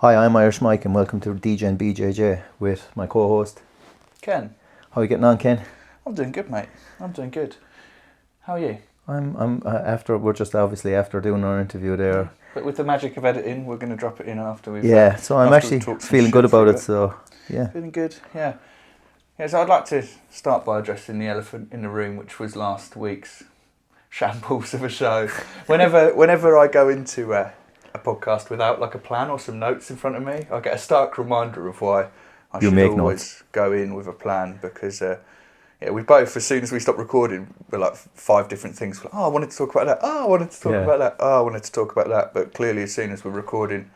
Hi, I'm Irish Mike and welcome to Degen BJJ with my co-host Ken. How are you getting on, Ken? I'm doing good, mate. I'm doing good. How are you? We're just obviously after doing our interview there. Yeah. But with the magic of editing, we're going to drop it in after we've... So I'm actually feeling good about it, so yeah. Feeling good, yeah. Yeah, so I'd like to start by addressing the elephant in the room, which was last week's shambles of a show. Whenever I go into a podcast without like a plan or some notes in front of me, I get a stark reminder of why I should always go in with a plan, because we both, as soon as we stopped recording, we're like 5 different things. Like, I wanted to talk about that. I wanted to talk about that. I wanted to talk about that. But clearly, as soon as we're recording,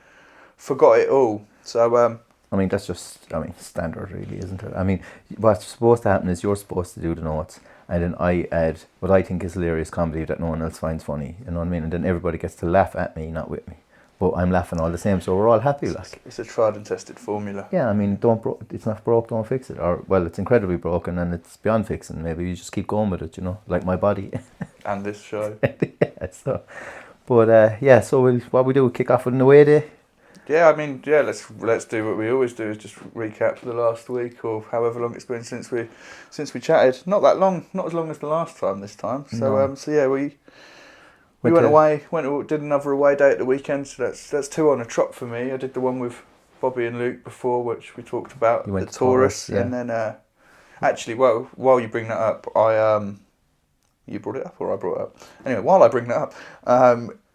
forgot it all. So, that's just, standard really, isn't it? What's supposed to happen is you're supposed to do the notes, and then I add what I think is hilarious comedy that no one else finds funny. You know what I mean? And then everybody gets to laugh at me, not with me. But I'm laughing all the same, so we're all happy. It's a tried and tested formula. Yeah, it's not broke, don't fix it. Or, well, it's incredibly broken and it's beyond fixing. Maybe you just keep going with it, like my body. And this show. So what we do, we kick off with an away day. Yeah, let's do what we always do, is just recap the last week or however long it's been since we chatted. Not that long, not as long as the last time this time. So no. We went away, did another away day at the weekend, so that's 2 on a trot for me. I did the one with Bobby and Luke before, which we talked about, the Taurus, yeah. And then actually, while you bring that up, you brought it up or I brought it up? Anyway, while I bring that up,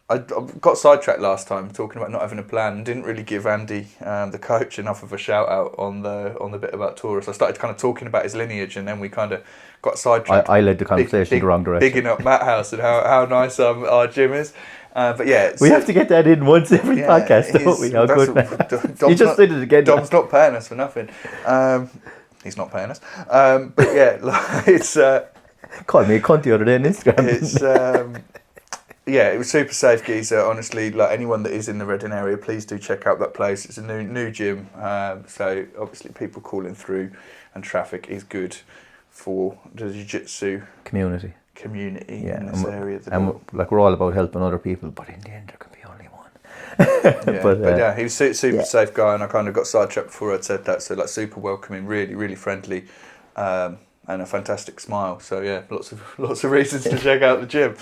I got sidetracked last time talking about not having a plan and didn't really give Andy, the coach, enough of a shout out on the bit about Taurus. I started kind of talking about his lineage, and then we kind of got sidetracked. I led the conversation the wrong direction. Bigging up Matt House and how nice our gym is. But yeah, we have to get that in once every podcast, don't we? How good. You just did it again. Dom's not paying us for nothing. He's not paying us. But yeah, it's called me a cunt the other day on Instagram. Yeah, it was super safe, geezer. Honestly, like anyone that is in the Reading area, please do check out that place. It's a new gym, so obviously people calling through, and traffic is good for the jiu-jitsu community in this area. We're all about helping other people, but in the end there can be only one. But he was super safe guy, and I kind of got sidetracked before I'd said that. So like super welcoming, really really friendly, and a fantastic smile. So yeah, lots of reasons to check out the gym.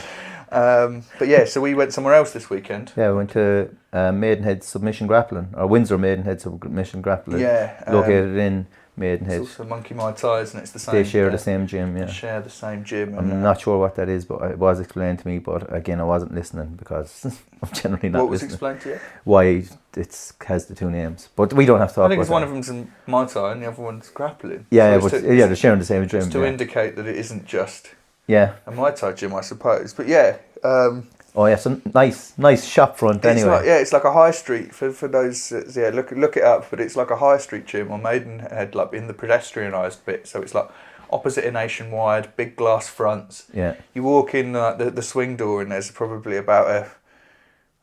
So we went somewhere else this weekend. Yeah, we went to Maidenhead Submission Grappling, or Windsor Maidenhead Submission Grappling. Yeah, located in Maidenhead. It's also Monkey Mai Tais, and it's the same. They share the same gym. Yeah, they share the same gym. I'm not sure what that is, but it was explained to me. But again, I wasn't listening because I'm generally not listening. What was explained to you? Why it has the 2 names, but we don't have to talk about I think it's one of them's in Mai Tai and the other one's grappling. Yeah, they're sharing the same gym. Just to indicate that it isn't just. Yeah, a Mai Tai gym, I suppose. But yeah. So nice shop front anyway. It's like a high street for those. Look it up. But it's like a high street gym on Maidenhead, like in the pedestrianised bit. So it's like opposite a Nationwide, big glass fronts. Yeah. You walk in the swing door, and there's probably about a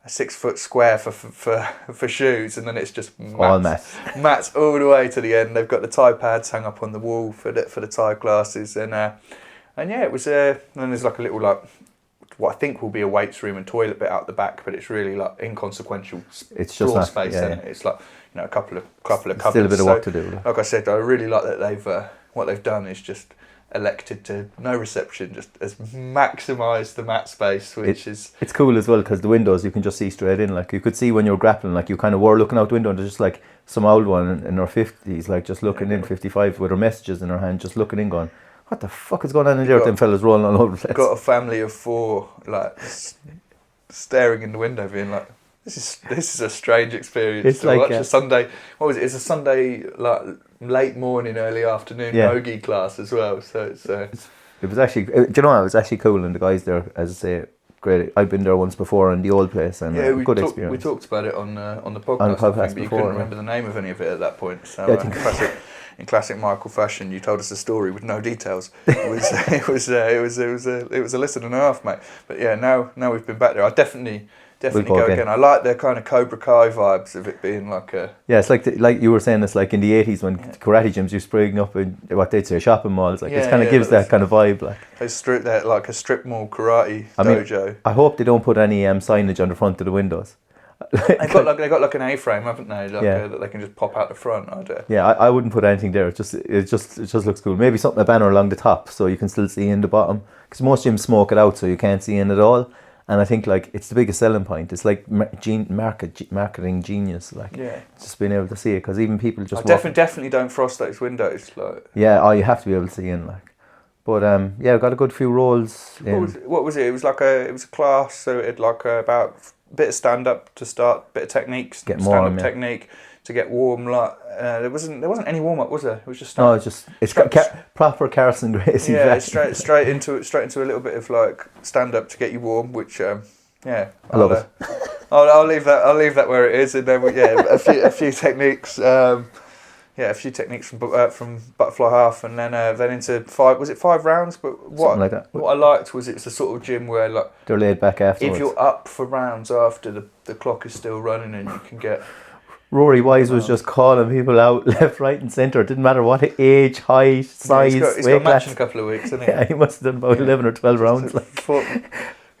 6-foot square for shoes, and then it's just mats all the way to the end. They've got the Thai pads hung up on the wall for the Thai classes, and it was and there's like a little what I think will be a weights room and toilet bit out the back, but it's really like inconsequential. It's just floor space, and it's like a couple of cupboards. Still a bit of work to do. Like I said, I really like that they've done is just elected to no reception, just as maximise the mat space, it's cool as well, because the windows you can just see straight in. Like you could see when you're grappling, like you kind of were looking out the window, and there's just like some old one in her 50s, like just looking in, 55 with her messages in her hand, just looking in, going, what the fuck is going on in there? Them fellas rolling all over the place. Got a family of 4, like staring in the window, being like, "This is a strange experience." It's like watch a Sunday. What was it? It's a Sunday like late morning, early afternoon yogi class as well. So it was actually. It was actually cool, and the guys there, as I say, great. I've been there once before in the old place, and good experience. We talked about it on the podcast, but you couldn't remember the name of any of it at that point. So in classic Michael fashion, you told us a story with no details. It was a listen and a half, mate. But yeah, now we've been back there. I definitely go again. I like the kind of Cobra Kai vibes of it being like a... Yeah, it's like you were saying, it's like in the 80s when karate gyms, you're spraying up in what they'd say shopping malls. Like it kind of gives that kind of vibe. Like like a strip mall karate dojo. I hope they don't put any signage on the front of the windows. they've got like an A-frame, haven't they? That they can just pop out the front. I wouldn't put anything there. It just looks cool. Maybe a banner along the top so you can still see in the bottom. Because most gyms smoke it out so you can't see in at all. And I think like it's the biggest selling point. It's like marketing genius. Like just being able to see it, because even people just definitely don't frost those windows. Like you have to be able to see in. Like, but I've got a good few rolls. What was it? It was a class. So it had like about a bit of stand up to start, bit of techniques, get stand up technique to get warm. Like there wasn't any warm up, was there? It was just proper Carson Gracie. Yeah, straight into a little bit of like stand up to get you warm, which I love it. I'll leave that where it is, and then a few techniques. A few techniques from butterfly half, and then into 5. Was it 5 rounds? But something like that. What I liked was it's the sort of gym where like they're laid back afterwards. If you're up for rounds after the clock is still running, and you can get. Rory Wise was just calling people out left, right, and centre. It didn't matter what age, height, size, he's got a match in a couple of weeks, hasn't he? Yeah, he must have done about 11 or 12 rounds.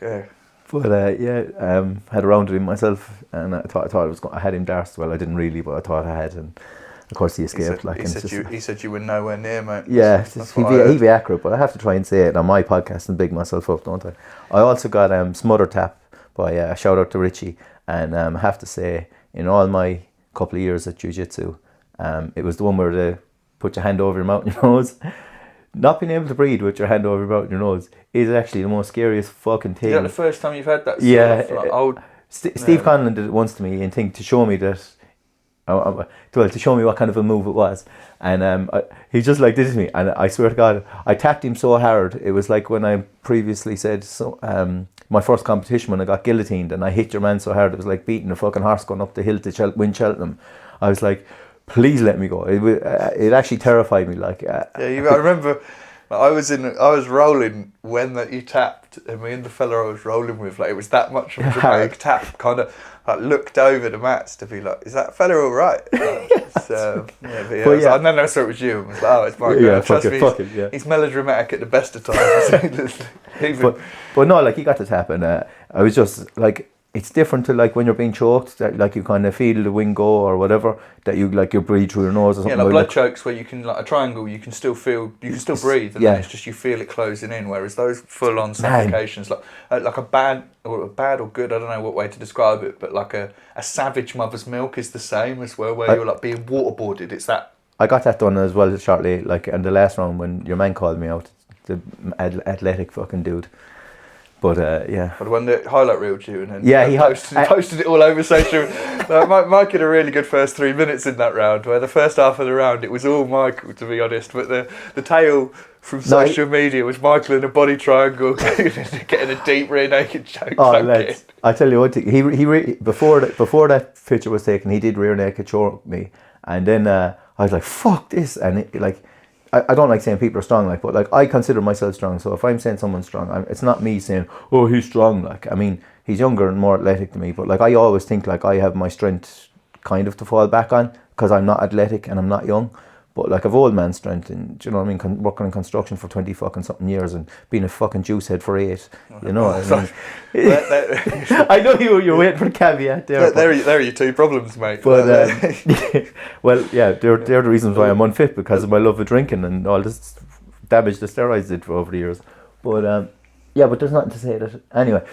Yeah. But had a round with him myself, and I thought I had him darsed. Well, I didn't really, but I thought I had, and of course he escaped. He said you were nowhere near, mate. Yeah, he'd be accurate, but I have to try and say it on my podcast and big myself up, don't I? I also got Smother Tap by shout out to Richie, and I have to say, in all my couple of years at jiu-jitsu, it was the one where they put your hand over your mouth and your nose. Not being able to breathe with your hand over your mouth and your nose is actually the most scariest fucking thing. Is that the first time you've had that? Steve Conlon did it once to me, and to show me that, to show me what kind of a move it was, and he just like did it to me, and I swear to God, I tapped him so hard. It was like when I previously said my first competition when I got guillotined, and I hit your man so hard it was like beating a fucking horse going up the hill to win Cheltenham. I was like, please let me go. It actually terrified me. Like I remember I was rolling when you tapped, and me and the fella I was rolling with, like it was that much of a dramatic tap. Kind of like looked over the mats to be like, is that fella all right? And then I saw it was you, and was like, oh, it's my guy. Trust me, he's melodramatic at the best of times. But no, like he got the tap, and I was just like, it's different to like when you're being choked, that like you kind of feel the wind go or whatever, that you breathe through your nose or something. Yeah, like blood chokes where you can, like a triangle, you can still breathe, and then it's just you feel it closing in. Whereas those full-on suffocations, like a bad or good, I don't know what way to describe it, but like a savage mother's milk is the same as well, where you're like being waterboarded. It's that. I got that done as well shortly, like in the last round when your man called me out, the athletic fucking dude. But But when the highlight reeled you, and then he posted it all over social. Mike had a really good first 3 minutes in that round, where the first half of the round it was all Michael, to be honest. But the tail from social media was Michael in a body triangle, getting a deep rear naked choke. Lads, I tell you one thing. He before that picture was taken, he did rear naked choke me, and then I was like, fuck this, and I don't like saying people are strong, like, but like I consider myself strong. So if I'm saying someone's strong, it's not me saying, oh, he's strong. Like, I mean, he's younger and more athletic than me, but like I always think like I have my strength kind of to fall back on because I'm not athletic and I'm not young. But like I've old man strength, and do you know what I mean? Working in construction for 20 fucking something years and being a fucking juice head for 8. You know what I mean? I know you're waiting for the caveat there. There are your two problems, mate. But well, yeah, they're the reasons why I'm unfit, because of my love of drinking and all this damage the steroids did for over the years. But but there's nothing to say that anyway.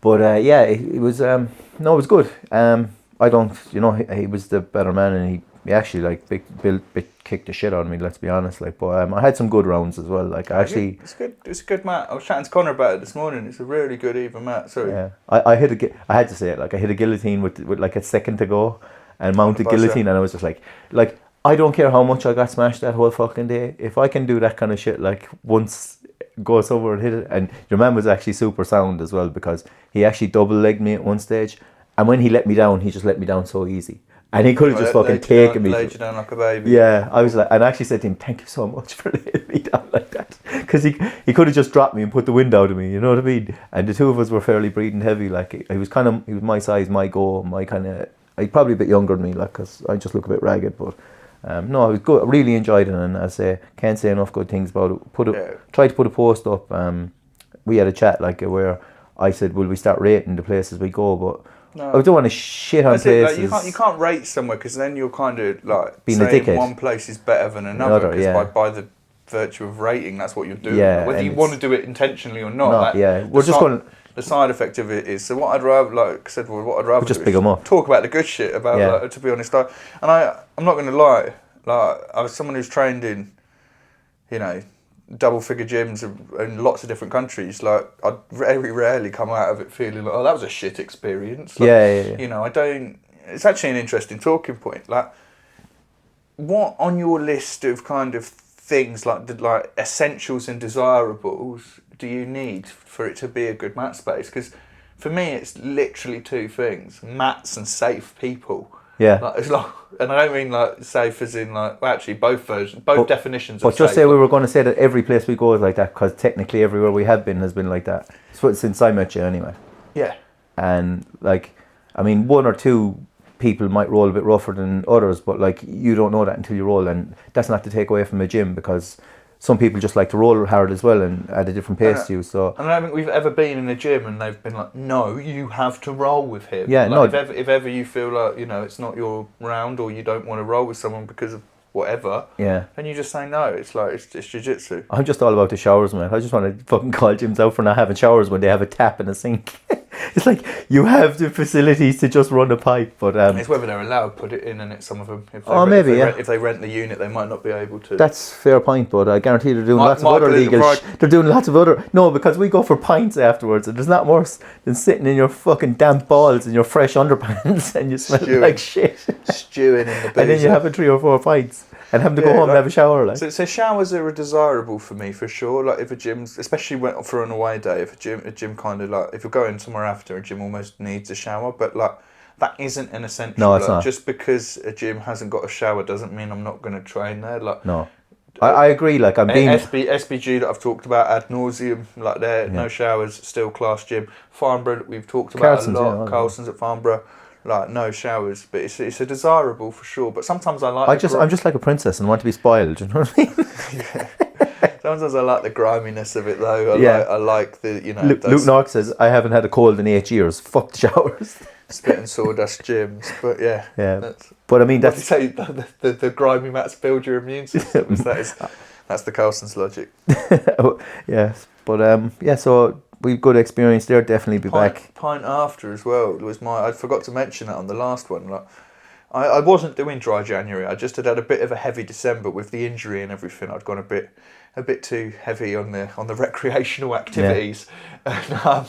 But it was it was good. I don't, he was the better man, and he actually like big kicked the shit out of me, let's be honest. Like, but I had some good rounds as well. Like, it's good. It's a good mat. I was chatting to Connor about it this morning. It's a really good even mat. Sorry. Yeah, I had to say it. Like, I hit a guillotine with like a second to go, and mounted guillotine, and I was just like I don't care how much I got smashed that whole fucking day. If I can do that kind of shit, like once, go somewhere and hit it. And your man was actually super sound as well, because he actually double legged me at one stage, and when he let me down, he just let me down so easy. And he could have just fucking taken me. Laid you down like a baby. Yeah, I was like, and I actually said to him, thank you so much for laying me down like that. Because he could have just dropped me and put the wind out of me, you know what I mean? And the two of us were fairly breathing heavy. Like, he was my size, my goal, he's probably a bit younger than me, like, because I just look a bit ragged. But no, it was good. I really enjoyed it, and I say, can't say enough good things about it. Tried to put a post up. We had a chat, like, where I said, will we start rating the places we go? But I don't want to shit on places. Like, you can't rate somewhere because then you're kind of like being a saying dickhead. one place is better than another. Because by the virtue of rating, that's what you're doing. Yeah, whether you want to do it intentionally or not. We're just going. The side effect of it is, so what I'd rather, like I said, what I'd rather just do big is 'em up. talk about the good shit about, like, to be honest. I'm not going to lie, like, I was someone who's trained in, you know, double-figure gyms in lots of different countries. Like, I'd very rarely come out of it feeling like, oh, that was a shit experience. Like, yeah. You know, it's actually an interesting talking point. Like, what on your list of kind of things, like essentials and desirables, do you need for it to be a good mat space? Because for me, it's literally two things: mats and safe people. Yeah. Like, it's like, and I don't mean like safe as in like, well, actually both definitions. But of just safe. say we were going to say that every place we go is like that, because technically everywhere we have been has been like that. Since I met you, anyway. Yeah. And like, I mean, one or two people might roll a bit rougher than others, but like, you don't know that until you roll, and that's not to take away from a gym, because some people just like to roll hard as well and at a different pace to you. So, and I don't think we've ever been in a gym and they've been like, no, you have to roll with him. Yeah, like, no. If ever you feel like, you know, it's not your round, or you don't want to roll with someone because of whatever, then you just say no. It's like, it's jiu-jitsu. I'm just all about the showers, man. I just want to fucking call gyms out for not having showers when they have a tap and a sink. It's like, you have the facilities to just run a pipe, but it's whether they're allowed to put it in, and it's some of them. If they rent the unit, they might not be able to. That's a fair point, but I guarantee they're doing lots of other legal. They're doing lots of other. No, because we go for pints afterwards, and there's not worse than sitting in your fucking damp balls in your fresh underpants and you smell like shit, stewing in the booze, and then you have 3 or 4 pints. And having to go home and have a shower, like. So showers are desirable for me, for sure. Like, if a gym's, especially for an away day, if a gym kind of like, if you're going somewhere after, a gym almost needs a shower. But like, that isn't an essential. No, it's not. Just because a gym hasn't got a shower doesn't mean I'm not going to train there. Like, no, I agree. Like, I'm being SBG that I've talked about ad nauseum. Like, there, no showers, still class gym. Farnborough that we've talked about a lot. Carlson's at Farnborough. Like, no showers, but it's a desirable for sure. But sometimes I like. I'm just like a princess and want to be spoiled. You know what I mean? Yeah. Sometimes I like the griminess of it, though. I like the, you know. Luke Knox says, "I haven't had a cold in 8 years. Fuck the showers." Spit and sawdust gyms, but yeah. But I mean, that's what do you say, the grimy mats build your immune system. That's the Carlson's logic. Yes, but so. We've good experience there. Definitely be back. Pint after as well was I forgot to mention that on the last one. Like, I wasn't doing dry January. I just had a bit of a heavy December with the injury and everything. I'd gone a bit too heavy on the recreational activities, so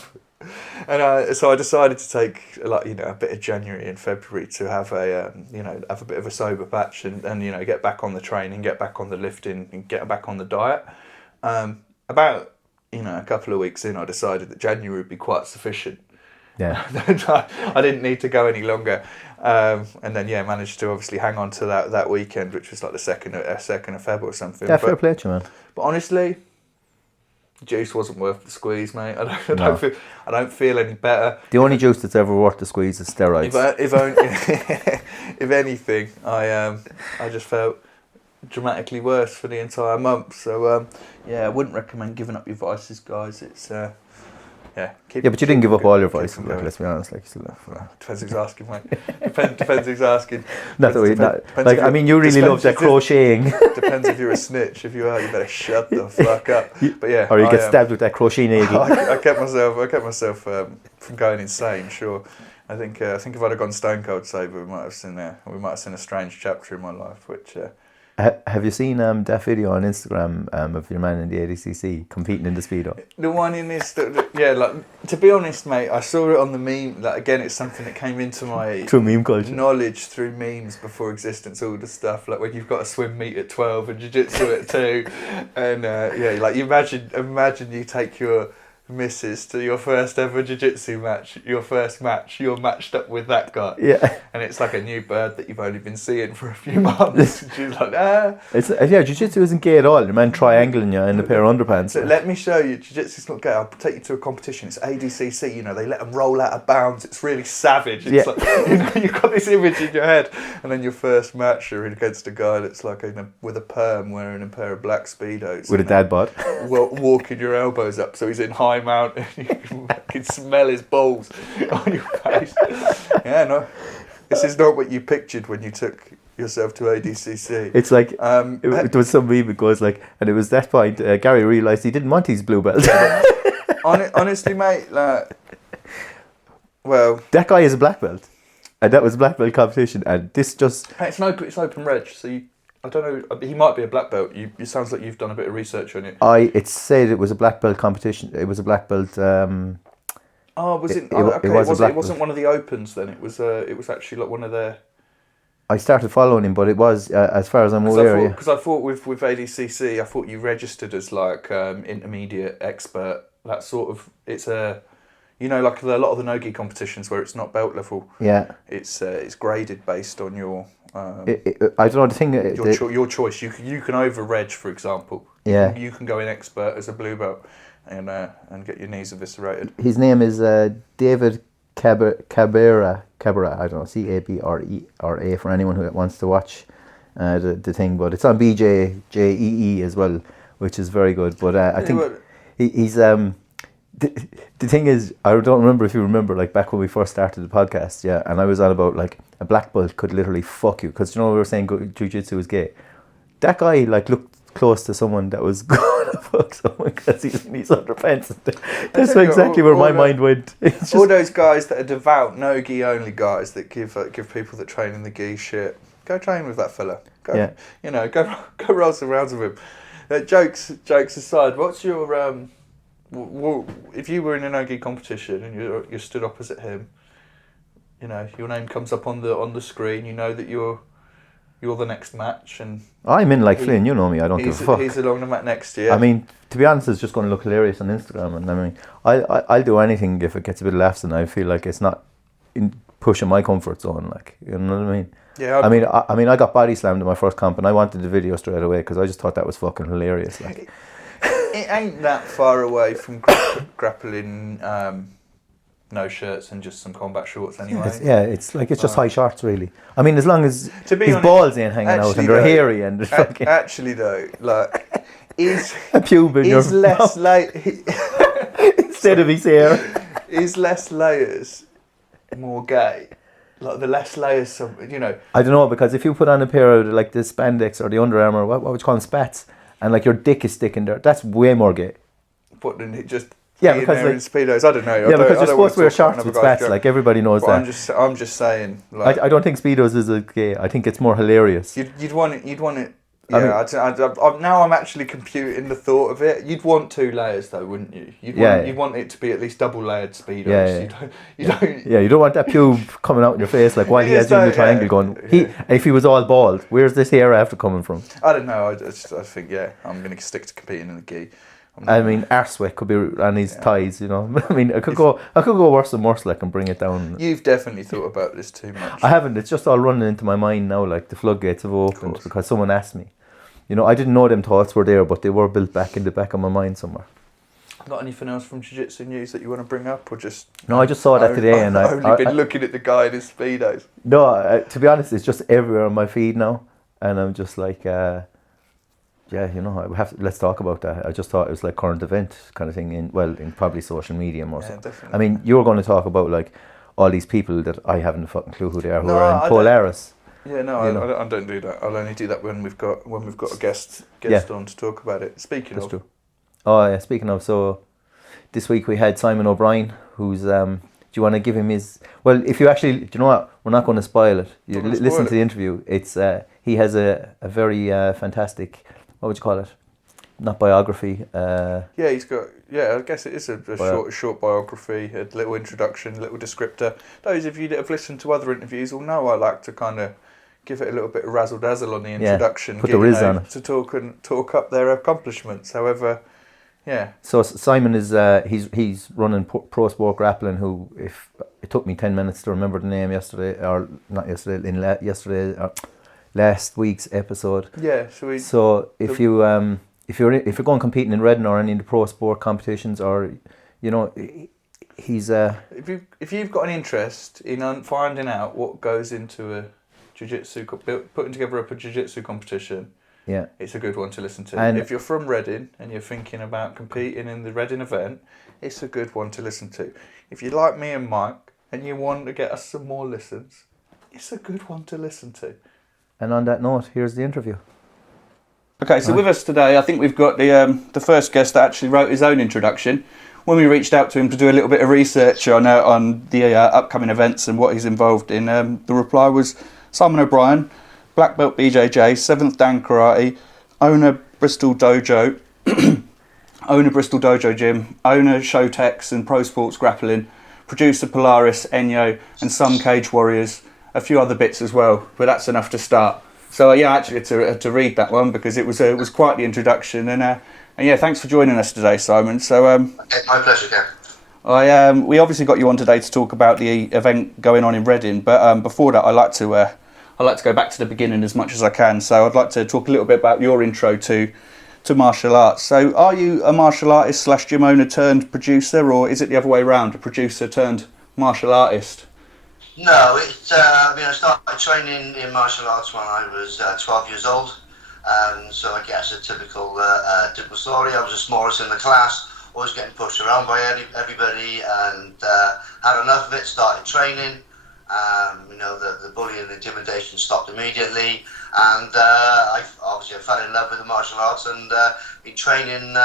I decided to take, like, you know, a bit of January and February to have a bit of a sober patch and you know, get back on the training, get back on the lifting, and get back on the diet. About, you know, a couple of weeks in, I decided that January would be quite sufficient. Yeah. I didn't need to go any longer. And then, managed to obviously hang on to that weekend, which was like the 2nd of Feb or something. Yeah, fair play to you, man. But honestly, juice wasn't worth the squeeze, mate. I don't feel any better. The only juice that's ever worth the squeeze is steroids. If anything, I just felt dramatically worse for the entire month. So I wouldn't recommend giving up your vices, guys. It's but you didn't give up all your vices. Like, let's be honest. Like, depends who's asking, mate. Depends who's asking. I mean, you really love that crocheting. Depends if you're a snitch. If you are, you better shut the fuck up. But yeah, or you get stabbed with that crochet needle. I kept myself from going insane. Sure. I think if I'd have gone stone cold sober, we might have seen a strange chapter in my life, which. Have you seen that video on Instagram of your man in the ADCC competing in the speedo? The one in this, like, to be honest, mate, I saw it on the meme. Like, again, it's something that came into my through meme culture, knowledge through memes before existence. All the stuff like when you've got a swim meet at 12 and jiu-jitsu at 2, and like you imagine you take your missus to your first ever jiu-jitsu match, your first match, you're matched up with that guy. Yeah. And it's like a new bird that you've only been seeing for a few months. And she's like, jiu-jitsu isn't gay at all. Your man triangling you in a pair of underpants. So let me show you, jiu-jitsu's not gay. I'll take you to a competition. It's ADCC, you know, they let them roll out of bounds. It's really savage. It's like, you know, you've got this image in your head. And then your first match, you're against a guy that's like with a perm, wearing a pair of black speedos. With a dad bod. Walking your elbows up so he's in high mount and you can smell his balls on your face. Nice. Yeah, no. This is not what you pictured when you took yourself to ADCC. It's like, it was some meme that goes like, and it was that point, Gary realised he didn't want his blue belt. Honestly, mate, like, well... That guy is a black belt. And that was a black belt competition, and this just... Hey, it's open reg, so I don't know, he might be a black belt. It sounds like you've done a bit of research on it. It said it was a black belt competition. It was a black belt... was it? It wasn't one of the opens then. It was actually like one of their... I started following him, but it was, as far as I'm aware... Because I thought with ADCC, I thought you registered as like intermediate, expert, that sort of... It's a... You know, like a lot of the no-gi competitions where it's not belt level. Yeah. It's graded based on your... I don't know, the thing... Your choice. You can over-reg, for example. Yeah. You can go in expert as a blue belt and get your knees eviscerated. His name is David Cabrera, I don't know, Cabrera for anyone who wants to watch the thing. But it's on BJJ as well, which is very good. But I think he's... The thing is, I don't remember if you remember, like back when we first started the podcast, yeah, and I was on about like a black belt could literally fuck you, because you know we were saying jiu-jitsu is gay. That guy like looked close to someone that was going to fuck someone because he's in his underpants. That's exactly where my mind went. All those guys that are devout no gi only guys that give people that train in the gi shit. Go train with that fella. Go roll some rounds with him. Jokes aside, what's your if you were in a no-gi competition and you're stood opposite him, you know your name comes up on the screen. You know that you're the next match, and I'm in like Flynn. You know me. I don't give a fuck. He's along the mat next to you. I mean, to be honest, it's just going to look hilarious on Instagram, and I mean, I'll do anything if it gets a bit of laughs, and I feel like it's not pushing my comfort zone. Like, you know what I mean? Yeah. I mean, I got body slammed in my first comp, and I wanted the video straight away because I just thought that was fucking hilarious. Like. It ain't that far away from grappling no shirts and just some combat shorts anyway. It's just high shorts really. I mean, as long as his honest, balls ain't hanging out and they're hairy and fucking... Actually though, like, is a pube in your less instead of his hair. Is less layers more gay? Like the less layers, you know. I don't know, because if you put on a pair of like the spandex or the Under Armour, what would you call them, spats, and like your dick is sticking there, that's way more gay. What, didn't it just... Yeah, because like, in speedos, I don't know. Yeah, because you're supposed to wear shorts with spats, like everybody knows that. I'm just saying. Like, I don't think speedos is a gay. I think it's more hilarious. You'd want it. Yeah, now I'm actually computing the thought of it. You'd want 2 layers though, wouldn't you? You'd want it to be at least double layered speedos. You don't want that pube coming out in your face like while he has you in the triangle going. If he was all bald, where's this hair after coming from? I don't know. I think I'm going to stick to competing in the gi. I mean, arsewet could be on his thighs, you know. I mean, I could go worse and worse, like, and bring it down. You've definitely thought about this too much. I haven't. It's just all running into my mind now, like the floodgates have opened because someone asked me. You know, I didn't know them thoughts were there, but they were built back in the back of my mind somewhere. Got anything else from Jiu-Jitsu news that you want to bring up, or just... No, I just saw that today, and I've only been looking at the guy in his speedos. No, to be honest, it's just everywhere on my feed now, and I'm just like, yeah, you know, let's talk about that. I just thought it was like current event kind of thing in probably social media more so. Definitely. I mean, you were going to talk about like all these people that I haven't a fucking clue who they are, who are in Polaris. Yeah, no, I don't do that. I'll only do that when we've got a guest on to talk about it. Speaking of, true. Oh yeah, speaking of, so this week we had Simon O'Brien, who's do you want to give him his? Well, if you actually, do you know what? We're not going to spoil it. You listen to the interview. It's he has a very fantastic. What would you call it? Not biography. Yeah, he's got. Yeah, I guess it is a short biography, a little introduction, a little descriptor. Those of you that have listened to other interviews will know I like to kind of give it a little bit of razzle dazzle on the introduction. Put the riz on it to talk up their accomplishments. However, yeah. So Simon is he's running Pro Sport Grappling. Who, if it took me 10 minutes to remember the name yesterday, or not yesterday, last weweek's episode. Yeah. So if you're going competing in Redden or any of the pro sport competitions, or you know, he's if you've got an interest in finding out what goes into a jiu-jitsu, putting together a jiu-jitsu competition, yeah, it's a good one to listen to. And if you're from Reading and you're thinking about competing in the Reading event, it's a good one to listen to. If you're like me and Mike, and you want to get us some more listens, it's a good one to listen to. And on that note, here's the interview. Okay, so with us today, I think we've got the first guest that actually wrote his own introduction. When we reached out to him to do a little bit of research on the upcoming events and what he's involved in, the reply was Simon O'Brien, Black Belt BJJ, 7th Dan Karate, owner Bristol Dojo, owner Bristol Dojo Gym, owner Showtex and Pro Sports Grappling, producer Polaris, Enyo, and some Cage Warriors, a few other bits as well, but that's enough to start. So I actually had to read that one because it was quite the introduction, and yeah, thanks for joining us today, Simon. So my pleasure, Ken. We obviously got you on today to talk about the event going on in Reading, but before that, I like to go back to the beginning as much as I can. So I'd like to talk a little bit about your intro to martial arts. So are you a martial artist / gym owner turned producer, or is it the other way around, a producer turned martial artist? No, I started training in martial arts when I was 12 years old. So I guess a typical story. I was the smallest in the class, always getting pushed around by everybody, and had enough of it, started training. The bullying and intimidation stopped immediately, and I fell in love with the martial arts and been training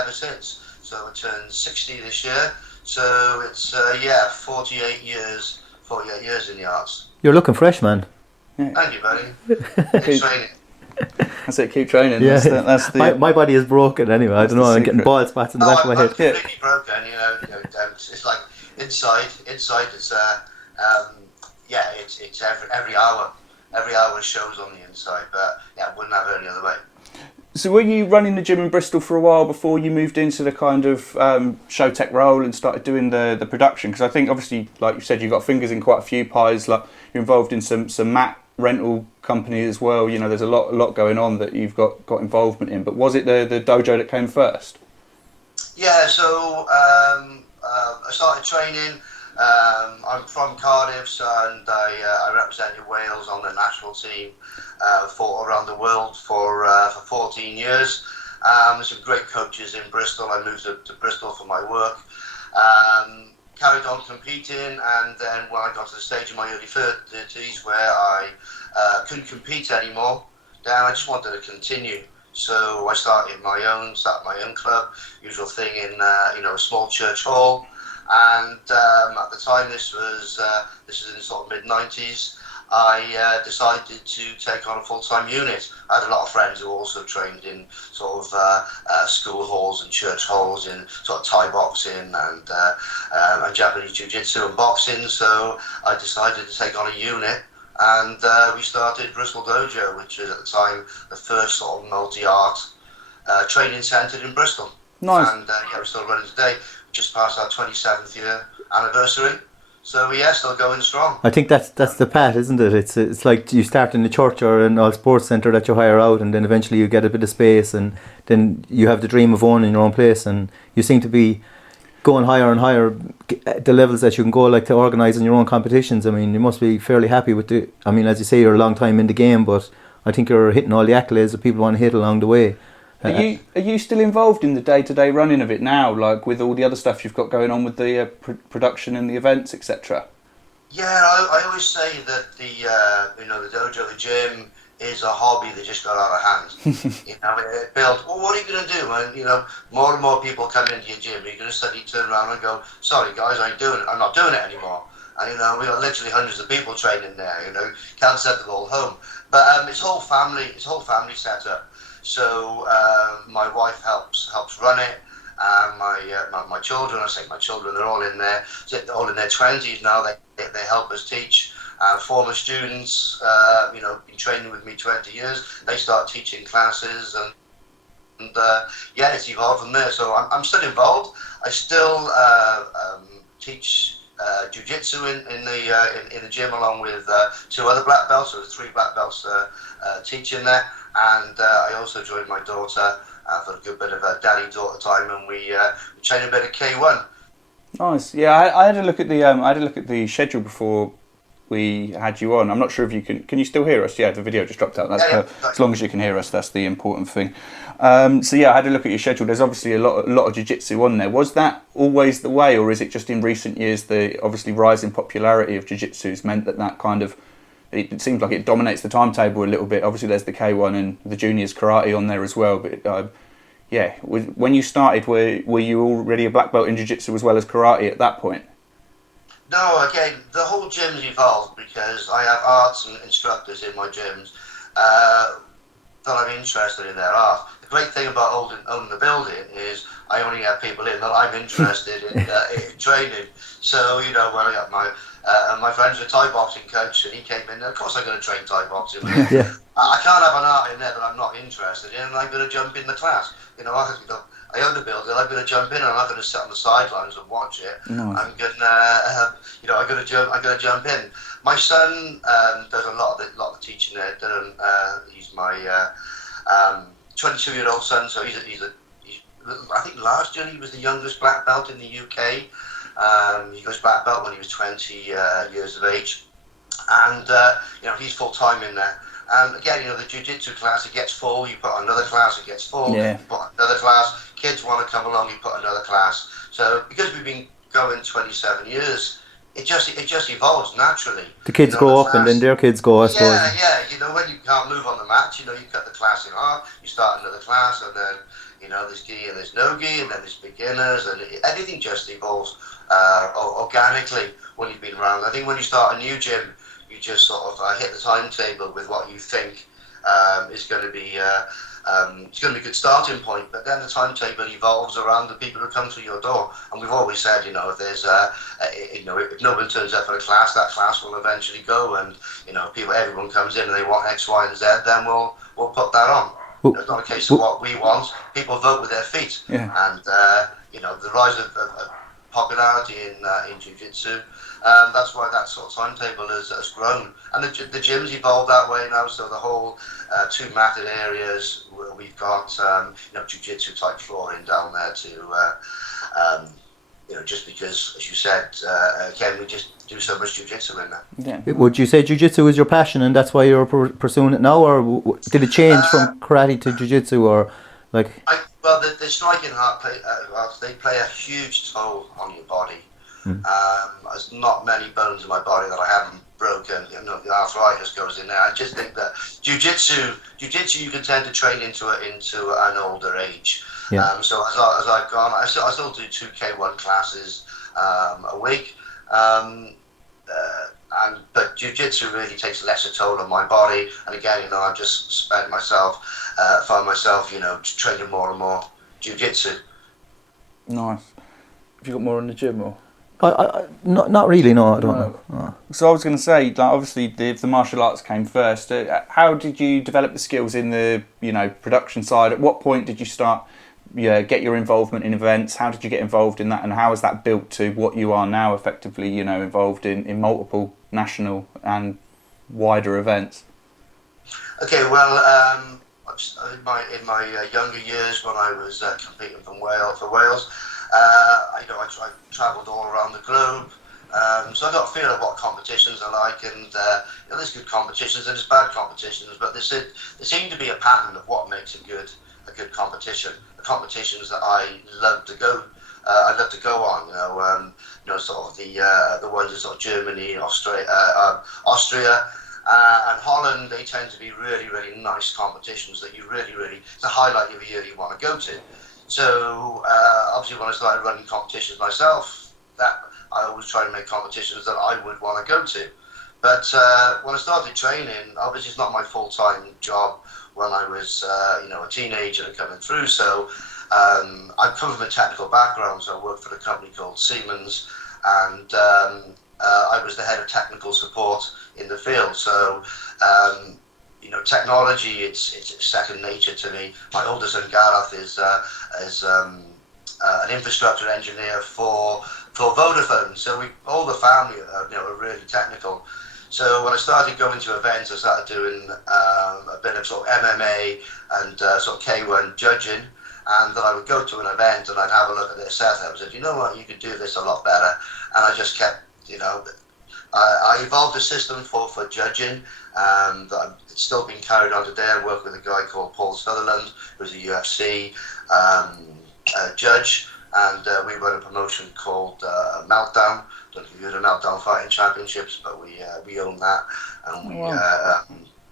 ever since. So I turned 60 this year, so it's 48 years in the arts. You're looking fresh, man. Yeah. Thank you, buddy. Keep training. That's it, keep training. Yeah. That's the my body is broken anyway. I don't know, I'm getting bald spots in the back of my head. I'm completely broken, it's like inside it's it's every hour shows on the inside, but yeah, I wouldn't have it any other way. So were you running the gym in Bristol for a while before you moved into the kind of show tech role and started doing the production? Because I think obviously, like you said, you've got fingers in quite a few pies. Like you're involved in some mat rental company as well. There's a lot going on that you've got involvement in. But was it the dojo that came first? Yeah, so I started training. I'm from Cardiff, and I represented Wales on the national team. Fought around the world for 14 years. There's some great coaches in Bristol. I moved to Bristol for my work. Carried on competing, and then when I got to the stage in my early 30s where I couldn't compete anymore, then I just wanted to continue. So I started my own club, usual thing in a small church hall. And at the time, this was in the sort of mid-90s, I decided to take on a full-time unit. I had a lot of friends who also trained in sort of school halls and church halls in sort of Thai boxing and Japanese jiu-jitsu and boxing. So I decided to take on a unit, and we started Bristol Dojo, which was at the time the first sort of multi-art training centre in Bristol. Nice. And we're still running today. Just passed our 27th year anniversary. So still going strong. I think that's the path, isn't it? It's like you start in the church or an all sports centre that you hire out, and then eventually you get a bit of space, and then you have the dream of owning your own place, and you seem to be going higher and higher the levels that you can go, like to organising your own competitions. I mean, you must be fairly happy with as you say, you're a long time in the game, but I think you're hitting all the accolades that people want to hit along the way. Are you still involved in the day-to-day running of it now, like with all the other stuff you've got going on with the production and the events, etc.? Yeah, I always say that the dojo, the gym, is a hobby that just got out of hand. It built. Well, what are you going to do when more and more people come into your gym? You're going to suddenly turn around and go, "Sorry guys, I'm not doing it anymore." And we got literally hundreds of people training there. Can't send them all home. But it's whole family setup. So my wife helps run it. My children, I say my children, they're all in their 20s now. They help us teach. Former students, been training with me 20 years. They start teaching classes, and it's evolved from there. So I'm still involved. I still teach jiu-jitsu in the gym along with 2 other black belts. So there's 3 black belts teaching there. And I also joined my daughter for a good bit of a daddy-daughter time, and we trained a bit of K1. Nice. Yeah, I had a look at the schedule before we had you on. I'm not sure if you can you still hear us? Yeah, the video just dropped out. That's as long as you can hear us, that's the important thing. So yeah, I had a look at your schedule. There's obviously a lot of jiu-jitsu on there. Was that always the way, or is it just in recent years the obviously rise in popularity of jiu-jitsu has meant that kind of it seems like it dominates the timetable a little bit? Obviously, there's the K1 and the juniors karate on there as well, but. Yeah, when you started, were you already a black belt in jiu-jitsu as well as karate at that point? No, again, the whole gym's evolved because I have arts and instructors in my gyms that I'm interested in their art. The great thing about owning the building is I only have people in that I'm interested in training. So, when I got my friend's a Thai boxing coach and he came in, of course I'm going to train Thai boxing. Yeah. I can't have an art in there that I'm not interested in, and I'm going to jump in the class. I own the building. I'm going to jump in, and I'm not going to sit on the sidelines and watch it. Nice. I'm going to, I'm going to jump in. My son does a lot of the teaching there. He's my 22-year-old son, so he's I think last year he was the youngest black belt in the UK. He goes black belt when he was 20 years of age, and he's full time in there. And again, the jiu-jitsu class, it gets full, you put on another class, it gets full, Yeah. you put on another class, kids want to come along, you put another class. So because we've been going 27 years, it just evolves naturally. The kids go up and then their kids go, I suppose. Yeah. When you can't move on the mat, you cut the class in half, you start another class, and then, there's gi and there's no gi, and then there's beginners, and everything just evolves organically when you've been around. I think when you start a new gym, you just sort of hit the timetable with what you think is going to be it's going to be a good starting point. But then the timetable evolves around the people who come through your door. And we've always said, if there's if no one turns up for a class, that class will eventually go. And everyone comes in and they want X, Y, and Z, then we'll put that on. It's not a case of what we want. People vote with their feet. Yeah. And the rise of popularity in jiu-jitsu. That's why that sort of timetable has grown, and the gym's evolved that way now. So the whole two matted areas, we've got jiu-jitsu type flooring down there too. Just because, as you said, Ken, we just do so much jiu-jitsu in there. Yeah. Would you say jiu-jitsu is your passion and that's why you're pursuing it now, or did it change from karate to jiu-jitsu, or like? The striking they play a huge toll on your body. There's not many bones in my body that I haven't broken. The arthritis goes in there. I just think that jiu-jitsu you can tend to train into an older age. Yeah. So as I've gone, I still do 2 K1 classes a week. But jiu-jitsu really takes less a toll on my body. And again, I've just found myself training more and more jiu-jitsu. Nice. Have you got more on the gym or? Not really. No, I don't know. No. So I was going to say, obviously the martial arts came first. How did you develop the skills in the production side? At what point did you start? Get your involvement in events. How did you get involved in that, and how has that built to what you are now, effectively? Involved in multiple national and wider events. Okay, well, in my younger years when I was competing for Wales. I travelled all around the globe, so I got a feel of what competitions are like, and there's good competitions and there's bad competitions, but there seemed to be a pattern of what makes a good competition. The competitions that I love to go on, sort of the ones in sort of Germany, Austria, and Holland. They tend to be really, really nice competitions that you really, it's a highlight of a year you want to go to. So obviously when I started running competitions myself, that I always try to make competitions that I would want to go to. But when I started training, obviously it's not my full-time job when I was a teenager and coming through. So I come from a technical background, so I worked for a company called Siemens, and I was the head of technical support in the field. So technology, it's second nature to me. My older son Gareth is an infrastructure engineer for Vodafone. So all the family are really technical. So when I started going to events, I started doing a bit of sort of MMA and sort of K1 judging. And then I would go to an event and I'd have a look at their setup. I said, you know what, you could do this a lot better. And I just kept, I evolved a system for judging it's still being carried on today. I work with a guy called Paul Sutherland, who's a UFC judge, and we run a promotion called Meltdown. Don't know if you've heard of Meltdown Fighting Championships, but we own that, and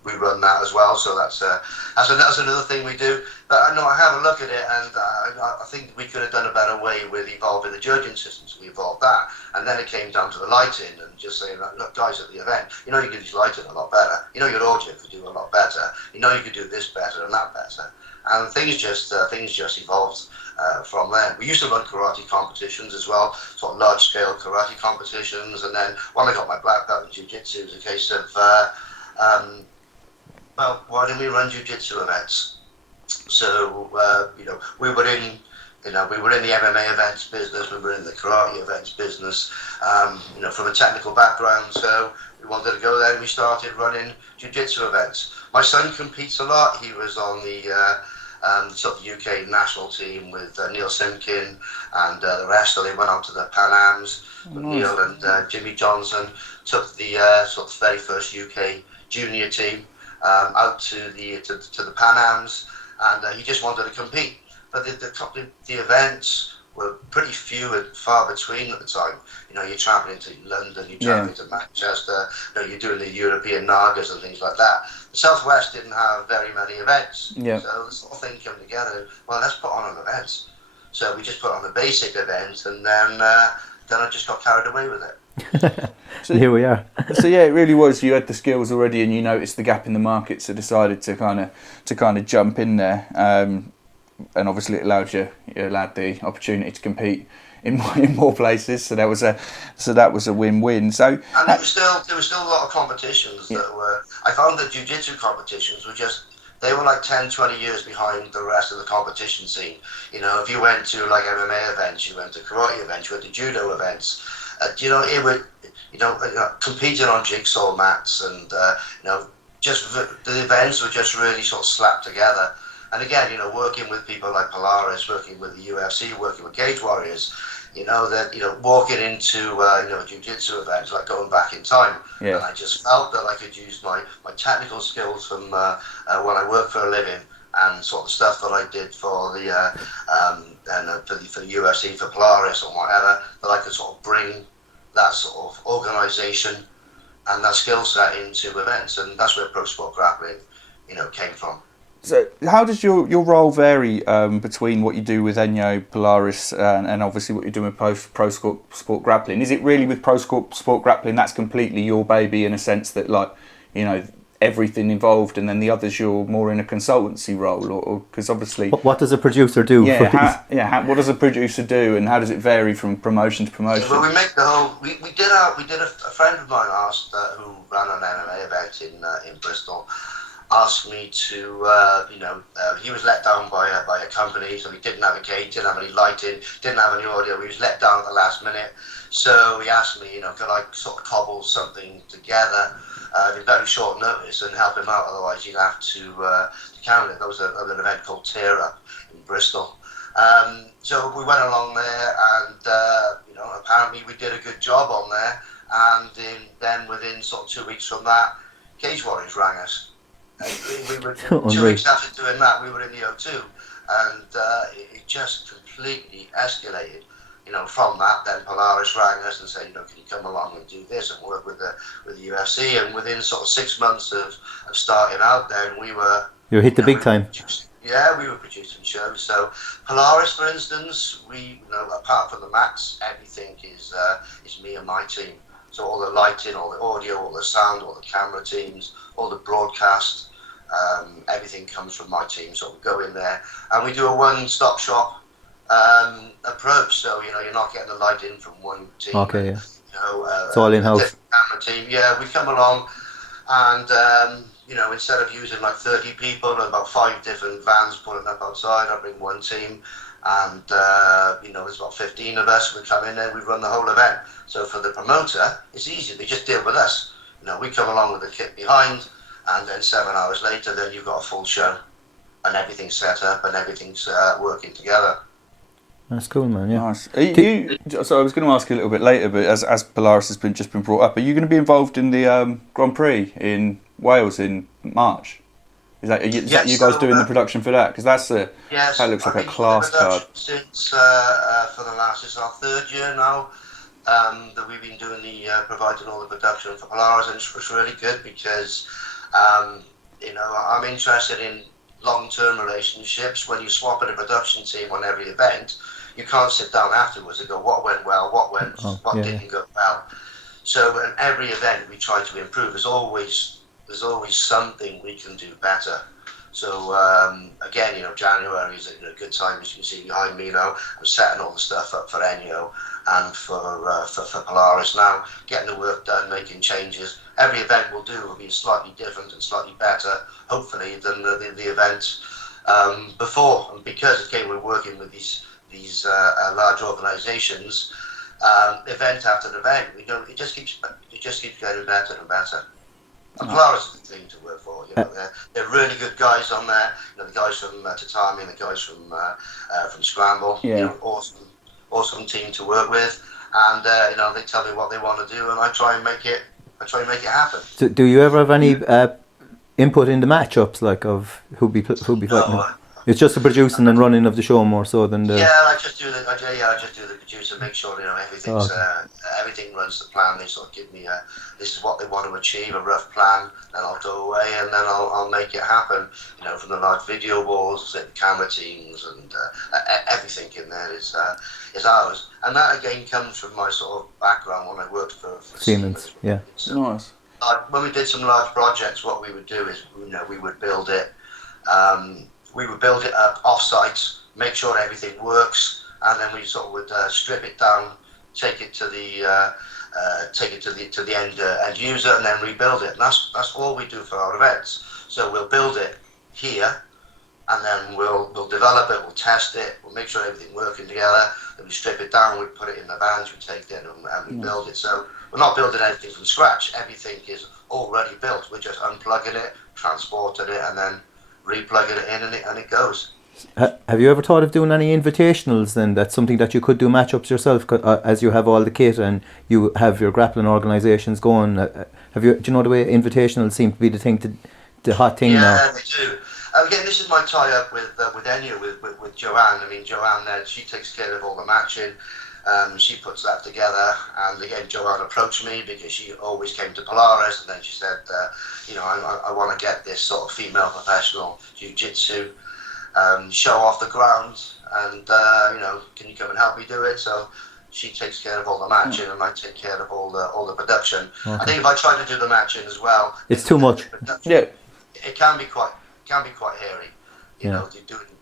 we run that as well. So that's another thing we do. But I have a look at it, and I think we could have done a better way with evolving the judging systems. We evolved that, and then it came down to the lighting and just saying, look, guys, at the event, you know, you could use lighting a lot better. You know, your audio could do a lot better. You know, you could do this better and that better. And things just evolved from there. We used to run karate competitions as well, sort of large-scale karate competitions. And then when I got my black belt in jiu-jitsu, it was a case of well, why didn't we run jiu-jitsu events? So we were in the MMA events business, we were in the karate events business, from a technical background. So we wanted to go there, and we started running jiu-jitsu events. My son competes a lot. He was on the sort of UK national team with Neil Simkin and the rest. So they went on to the Pan Ams. Neil and Jimmy Johnson took the sort of very first UK junior team out to the Pan Ams, and he just wanted to compete. But the events were pretty few and far between at the time. You know, you're travelling to London, you're travelling to Manchester, you're doing the European Nagas and things like that. The Southwest didn't have very many events. So this whole thing came together, well, let's put on an event. So we just put on a basic event, and then I just got carried away with it. So here we are. So yeah, it really was. You had the skills already, and you noticed the gap in the market, so decided to kind of jump in there. And obviously, it allowed the opportunity to compete in more places. So that was a win-win. So and there was still a lot of competitions that were. I found that jiu-jitsu competitions were they were like 10, 20 years behind the rest of the competition scene. You know, if you went to like MMA events, you went to karate events, you went to judo events. It would, competing on jigsaw mats, and just the events were just really sort of slapped together. And again, working with people like Polaris, working with the UFC, working with Cage Warriors, walking into jiu-jitsu events, like going back in time. And I just felt that I could use my technical skills from when I worked for a living, and sort of stuff that I did for the for the UFC, for Polaris or whatever, that I could sort of bring that sort of organisation and that skill set into events, and that's where Pro Sport Grappling, came from. So how does your role vary between what you do with Enyo, Polaris, and obviously what you're doing with Pro Sport Grappling? Is it really with Pro Sport Grappling that's completely your baby, in a sense that, like, everything involved, and then the others you're more in a consultancy role, or because obviously what does a producer do? What does a producer do, and how does it vary from promotion to promotion? Well, we make the whole. We did a friend of mine asked, who ran an MMA event in Bristol, asked me to he was let down by a company, so he didn't have a cage, didn't have any lighting, didn't have any audio. He was let down at the last minute, so he asked me, could I sort of cobble something together in very short notice and help him out, otherwise he'd have to carry it. There was an event called Tear Up in Bristol. So we went along there, and apparently we did a good job on there, and then within sort of 2 weeks from that, Cage Warriors rang us. We were 2 weeks after doing that, we were in the O2, and it just completely escalated. From that, then Polaris rang us and said, can you come along and do this and work with the UFC? And within sort of 6 months of starting out, then we were. You hit the big time. We were producing shows. So Polaris, for instance, apart from the mats, everything is me and my team. So all the lighting, all the audio, all the sound, all the camera teams, all the broadcast, everything comes from my team. So we go in there and we do a one-stop shop approach. So you're not getting the light in from one team. Okay, yeah. It's all in-house. Camera team, we come along, and instead of using like 30 people and about 5 different vans pulling up outside, I bring one team, and there's about 15 of us. We come in there, we run the whole event. So for the promoter, it's easy. They just deal with us. We come along with the kit behind, and then 7 hours later, then you've got a full show, and everything's set up and everything's working together. That's cool, man. Yeah. Nice. So I was going to ask you a little bit later, but as Polaris has just been brought up, are you going to be involved in the Grand Prix in Wales in March? Is that you guys doing the production for that? Because that looks like a class card. Since for the last, it's our third year now that we've been doing providing all the production for Polaris, and it's really good because I'm interested in long-term relationships. When you swap in a production team on every event, you can't sit down afterwards and go, what went well, what didn't go well. So in every event we try to improve. There's always something we can do better. So again, January is a good time, as you can see behind me. I'm setting all the stuff up for Enyo and for Polaris now, getting the work done, making changes. Every event we'll do will be slightly different and slightly better, hopefully, than the event before. And because again we're working with these large organisations, event after event, it just keeps getting better and better. And Polaris is the team to work for. They're really good guys on there. The guys from Tatami and the guys from Scramble. Yeah. Awesome team to work with. And they tell me what they want to do, and I try and make it happen. So do you ever have any input in the matchups, like of who be fighting? No, It's just the producing and running of the show more so than the. Yeah, I just do the producer, make sure everything runs to plan. They sort of give me this is what they want to achieve, a rough plan, and I'll go away and then I'll make it happen. From the large video walls, the camera teams, and everything in there is ours. And that again comes from my sort of background when I worked for Siemens. Yeah. So, nice. When we did some large projects, what we would do is we would build it. We would build it up off-site, make sure everything works, and then we sort of would strip it down, take it to the end user, and then rebuild it. And that's all we do for our events. So we'll build it here, and then we'll develop it, we'll test it, we'll make sure everything working together. Then we strip it down, we put it in the vans, we take it and we build it. So we're not building anything from scratch. Everything is already built. We're just unplugging it, transporting it, and then replugging it in, and it goes. Have you ever thought of doing any invitationals then? That's something that you could do matchups yourself, as you have all the kit and you have your grappling organisations going. Do you know the way invitationals seem to be the hot thing now? Yeah, they do. Again, this is my tie-up with Enyo, with Joanne. I mean, Joanne there, she takes care of all the matching. She puts that together, and again, Joanne approached me because she always came to Polaris, and then she said, I want to get this sort of female professional jiu-jitsu show off the ground, and can you come and help me do it? So she takes care of all the matching, and I take care of all the production. Okay. I think if I try to do the matching as well, it's too much. Yeah, it can be quite hairy.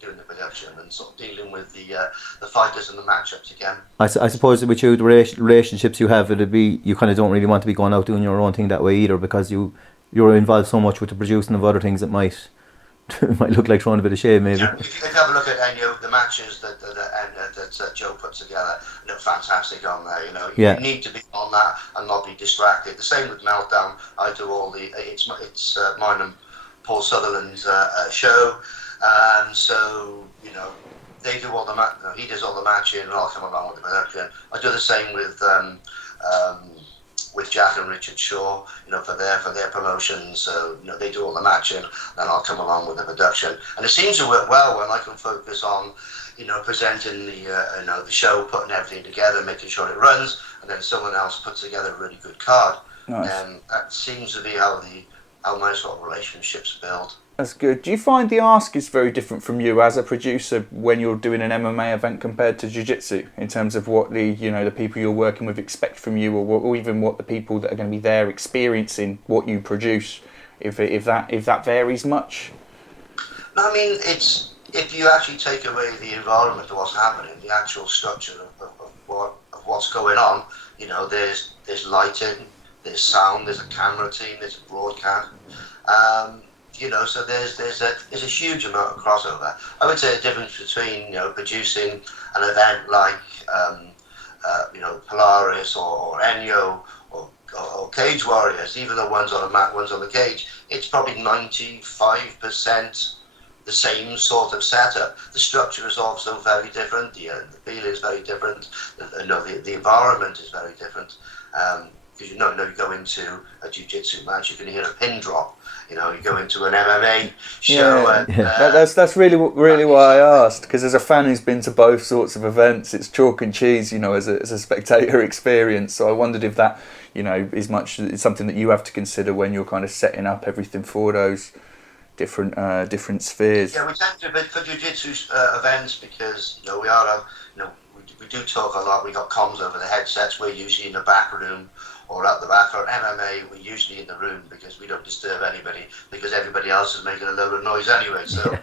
Doing the production and sort of dealing with the fighters and the matchups again. I suppose with you, the relationships you have, you kind of don't really want to be going out doing your own thing that way either, because you're involved so much with the producing of other things that might look like throwing a bit of shade maybe. Yeah. If you have a look at Enyo, the matches that Joe put together look fantastic on there. You need to be on that and not be distracted. The same with Meltdown. I do all it's mine and Paul Sutherland's show. So they do all the he does all the matching, and I'll come along with the production. I do the same with Jack and Richard Shaw, for their promotions. So they do all the matching, and I'll come along with the production. And it seems to work well when I can focus on presenting the show, putting everything together, making sure it runs, and then someone else puts together a really good card. Nice. And that seems to be how my sort of relationships build. That's good. Do you find the ask is very different from you as a producer when you're doing an MMA event compared to jiu-jitsu, in terms of what the people you're working with expect from you, or even what the people that are going to be there experiencing what you produce, if that varies much? No, I mean, it's if you actually take away the environment of what's happening, the actual structure of what's going on, there's lighting, there's sound, there's a camera team, there's a broadcast. So there's a huge amount of crossover. I would say the difference between producing an event like Polaris or Enyo or Cage Warriors, even though one's on a mat, one's on the cage, it's probably 95% the same sort of setup. The structure is also very different. The feeling is very different. The environment is very different. Because you go into a jiu-jitsu match, you can hear a pin drop. You go into an MMA show. Yeah, And, that's really why I asked, because as a fan who's been to both sorts of events, it's chalk and cheese, as a spectator experience. So I wondered if that, is something that you have to consider when you're kind of setting up everything for those different spheres. Yeah, we tend to for jiu-jitsu events, because we are we do talk a lot. We got comms over the headsets. We're usually in the back room or out the back. For MMA, we're usually in the room because we don't disturb anybody, because everybody else is making a load of noise anyway. So,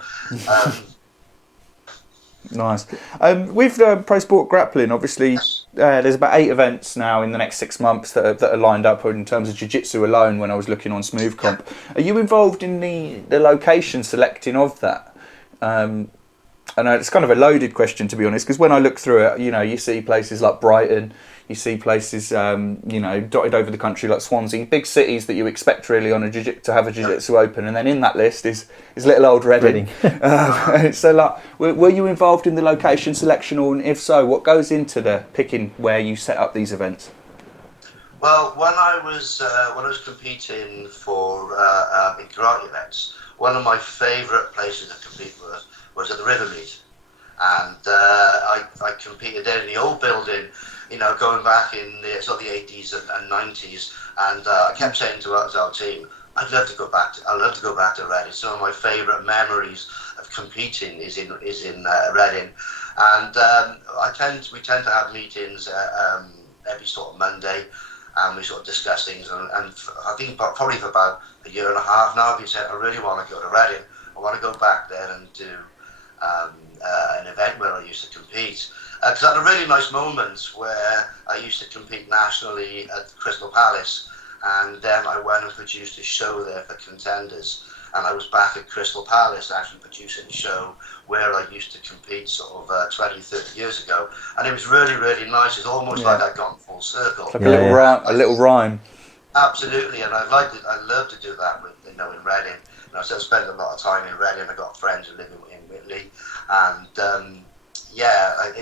nice. With Pro Sport Grappling, obviously, yes. There's about 8 events now in the next 6 months that are lined up in terms of jiu-jitsu alone. When I was looking on Smooth Comp, are you involved in the location selecting of that? I know it's kind of a loaded question, to be honest, because when I look through it, you see places like Brighton, you see places, dotted over the country like Swansea, big cities that you expect really on to have a jiu-jitsu open, and then in that list is little old Reading. So, were you involved in the location selection, or if so, what goes into the picking where you set up these events? Well, when I was competing for in karate events, one of my favourite places to compete was at the River Meet, and I competed there in the old building, going back in the 80s and 90s, and I kept saying to our team, I'd love to go back to Reading. Some of my favourite memories of competing is in Reading, and we tend to have meetings every sort of Monday, and we sort of discuss things, and I think probably for about a year and a half now, I've been saying I really want to go to Reading. I want to go back there and do an event where I used to compete. Because I had a really nice moment where I used to compete nationally at Crystal Palace, and then I went and produced a show there for Contenders, and I was back at Crystal Palace actually producing a show where I used to compete sort of 20, 30 years ago, and it was really, really nice. It's almost like I'd gone full circle. Like a little rhyme. Absolutely, and I'd love to do that in Reading. So I spent a lot of time in Reading. I got friends who live in Whitley, and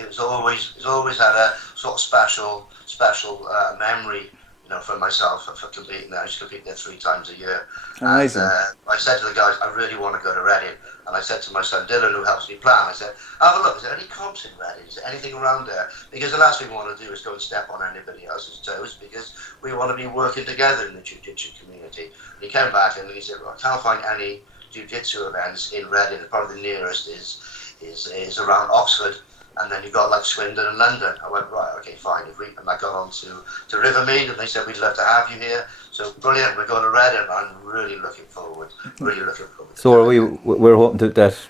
it's always had a sort of special memory, for myself for competing there. I used to compete there 3 times a year. Amazing. And I said to the guys, I really want to go to Reading, and I said to my son Dylan, who helps me plan, I said, have a look, is there any comps in Reading? Is there anything around there? Because the last thing we want to do is go and step on anybody else's toes, because we want to be working together in the jiu-jitsu community. And he came back and he said, well, I can't find any jiu-jitsu events in Reading. Probably the nearest is around Oxford, and then you've got like Swindon and London. I went, right, okay, fine. And I got on to Rivermead, and they said, we'd love to have you here. So brilliant, we're going to Reading. I'm really looking forward. So we're hoping that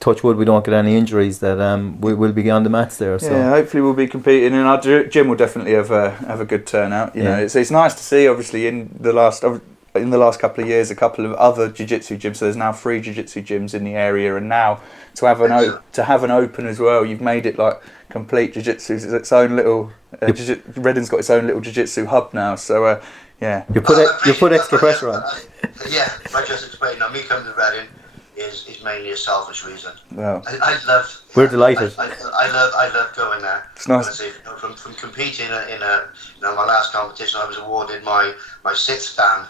touch wood, we don't get any injuries, that we'll be on the mats there. So. Yeah, hopefully we'll be competing, and our gym will definitely have a good turnout. You know, it's nice to see. Obviously, in the last couple of years, a couple of other jiu-jitsu gyms. So there's now 3 jiu-jitsu gyms in the area, and now to have an open as well. You've made it like complete jiu-jitsu. It's its own little. Reading's got its own little jiu-jitsu hub now. So you put extra pressure on. I just explained. Me coming to Reading is mainly a selfish reason. Wow. I love. We're delighted. I love going there. It's nice. From competing in my last competition, I was awarded my 6th dan.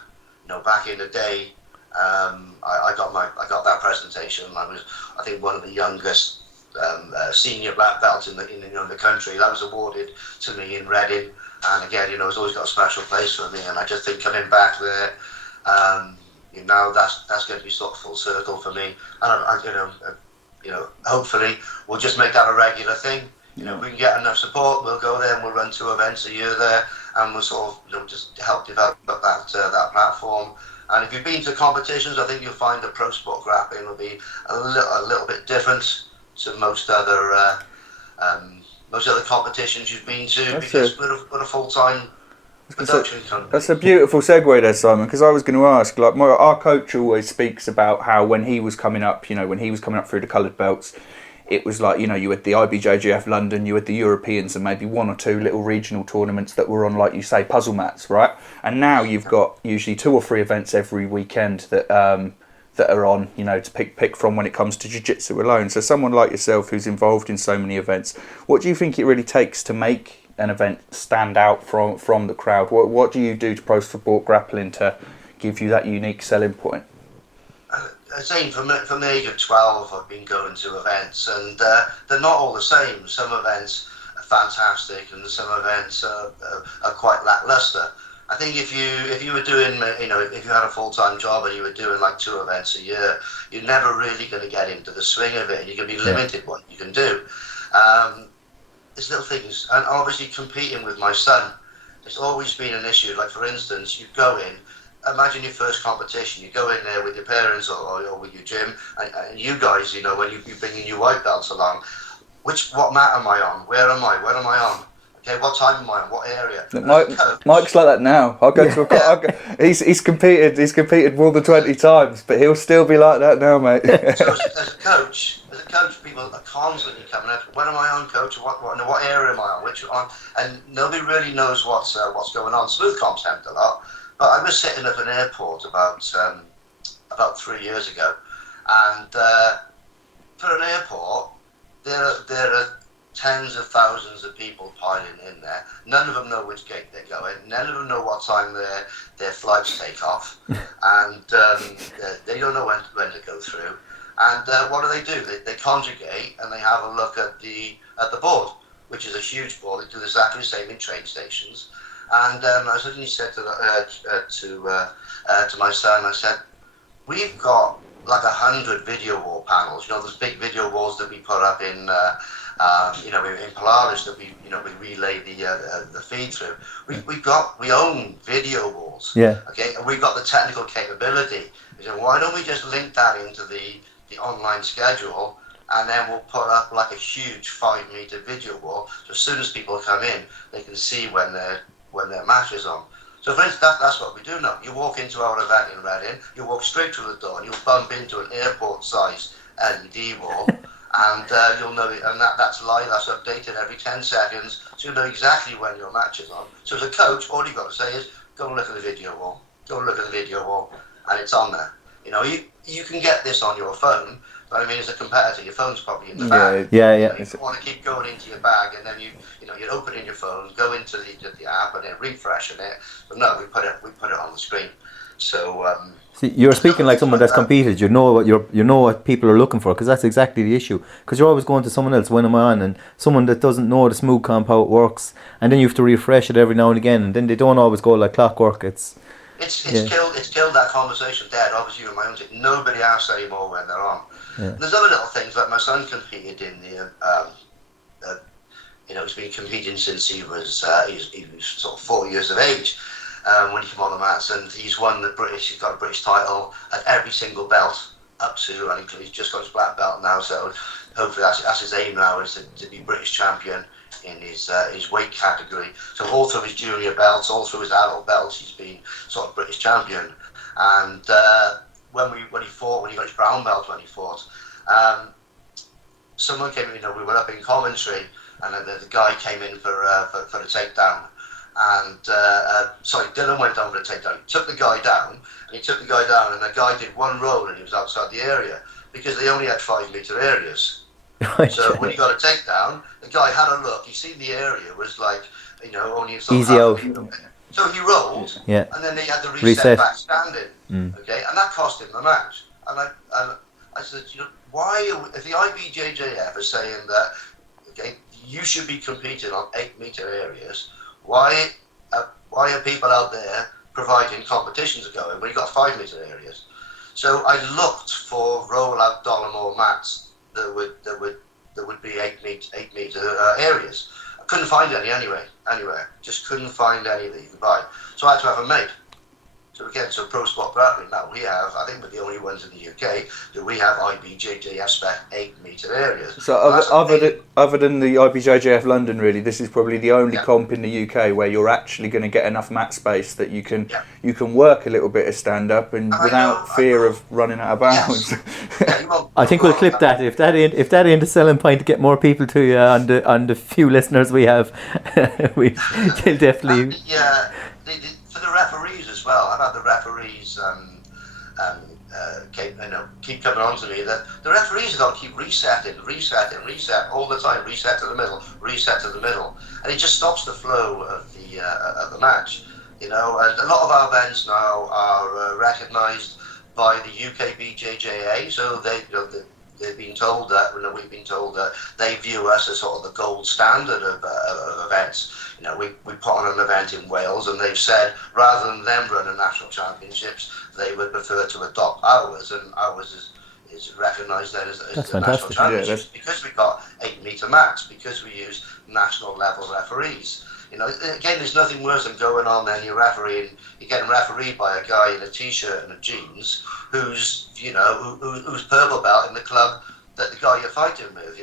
Back in the day, I got that presentation. I was, I think, one of the youngest senior black belts in the country. That was awarded to me in Reading, and again, it's always got a special place for me. And I just think coming back there, that's going to be sort of full circle for me. And hopefully we'll just make that a regular thing. If we can get enough support, we'll go there and we'll run 2 events a year there, and we'll sort of just help develop that platform. And if you've been to competitions, I think you'll find that Pro Sport Grappling will be a little bit different to most other competitions you've been to, because we're a full-time production company. That's a beautiful segue there, Simon, because I was going to ask, like, our coach always speaks about how when he was coming up, through the coloured belts, it was like, you had the IBJJF London, you had the Europeans, and maybe 1 or 2 little regional tournaments that were on, like you say, puzzle mats, right? And now you've got usually 2 or 3 events every weekend that that are on, you know, to pick from when it comes to jiu-jitsu alone. So someone like yourself who's involved in so many events, what do you think it really takes to make an event stand out from the crowd? What do you do to Pro Sport Grappling to give you that unique selling point? I think from the age of 12, I've been going to events, and they're not all the same. Some events are fantastic, and some events are quite lackluster. I think if you were doing, you know, if you had a full-time job and you were doing like 2 events a year, you're never really going to get into the swing of it, and you're going to be limited what you can do. There's little things, and obviously competing with my son, it's always been an issue. Like, for instance, you go in, imagine your first competition, you go in there with your parents or with your gym, and you guys, you know, when you bring your white belts along, what mat am I on? Where am I on? Okay, what time am I on? What area? Mike's like that now. I'll go to a he's competed more than 20 times, but he'll still be like that now, mate. So as a coach, people are constantly coming out. When am I on, coach? What area am I on? Which one? And nobody really knows what's going on. Smooth comps helped a lot, but I was sitting at an airport about 3 years ago, and for an airport, there are tens of thousands of people piling in there. None of them know which gate they're going. None of them know what time their flights take off, and they don't know when to go through. And what do? They conjugate and they have a look at the board, which is a huge board. They do exactly the same in train stations. And I suddenly said to my son, I said, we've got like 100 video wall panels. You know, those big video walls that we put up in Polaris that we relay the feed through. We own video walls. Yeah. Okay, and we've got the technical capability. We said, why don't we just link that into the online schedule, and then we'll put up like a huge 5-meter video wall. So as soon as people come in, they can see when their match is on. So for instance, that's what we do now. You walk into our event in Reading, you walk straight through the door, and you'll bump into an airport-sized LED wall. And you'll know it, and that's live, that's updated every 10 seconds, so you'll know exactly when your match is on. So as a coach, all you've got to say is, go and look at the video wall, and it's on there. You know, you can get this on your phone, but I mean, as a competitor, your phone's probably in the bag. Yeah. You want to keep going into your bag, and then you're opening your phone, go into the app, and then refreshing it. But no, we put it on the screen. So. See, you're speaking like someone that's competed. You know what people are looking for, because that's exactly the issue. Because you're always going to someone else, when am I on, and someone that doesn't know the smooth comp, how it works, and then you have to refresh it every now and again, and then they don't always go like clockwork. It's killed that conversation dead. Obviously, with my own team, nobody asks anymore when they're on. Yeah. There's other little things, like my son competed in the. He's been competing since he was sort of 4 years of age. When he came on the mats, and he's got a British title at every single belt up to, and he's just got his black belt now, so hopefully that's his aim now, is to be British champion in his weight category. So all through his junior belts, all through his adult belts, he's been sort of British champion. And when he got his brown belt, someone came in, we were up in commentary, and the guy came in for a takedown. And Dylan went over the takedown. He took the guy down, and the guy did one roll, and he was outside the area, because they only had 5-meter areas. So when he got a takedown, the guy had a look. He seen the area was like, only easy out. So he rolled, yeah. And then they had the reset back standing. Okay, and that cost him the match. And I said, why? If the IBJJF is saying that, okay, you should be competing on 8-meter areas. Why are people out there providing competitions going when you've got 5-meter areas? So I looked for roll-out Dollamore mats that would be 8-meter areas. I couldn't find any anywhere. Just couldn't find any that you could buy. So I had to have them made. So again, Pro Sport Grappling, now we have, I think we're the only ones in the UK that we have IBJJF spec 8-meter areas. So other than the IBJJF London, really, this is probably the only comp in the UK where you're actually going to get enough mat space that you can work a little bit of stand-up and without fear of running out of bounds. Yes. I think we'll clip that. If that ain't a selling point to get more people to you on the few listeners we have, we'll definitely... For the referees as well, I've had the referees keep coming on to me that the referees have got to keep reset all the time, reset to the middle, and it just stops the flow of the match. And a lot of our events now are recognised by the UK BJJA, so they've been told that, we've been told that they view us as sort of the gold standard of events. We put on an event in Wales, and they've said rather than them running national championships, they would prefer to adopt ours, and ours is recognised then as the national championships, because we've got 8-metre mats, because we use national level referees. Again, there's nothing worse than going on then you're getting refereed by a guy in a t-shirt and a jeans who's purple belt in the club that the guy you're fighting with.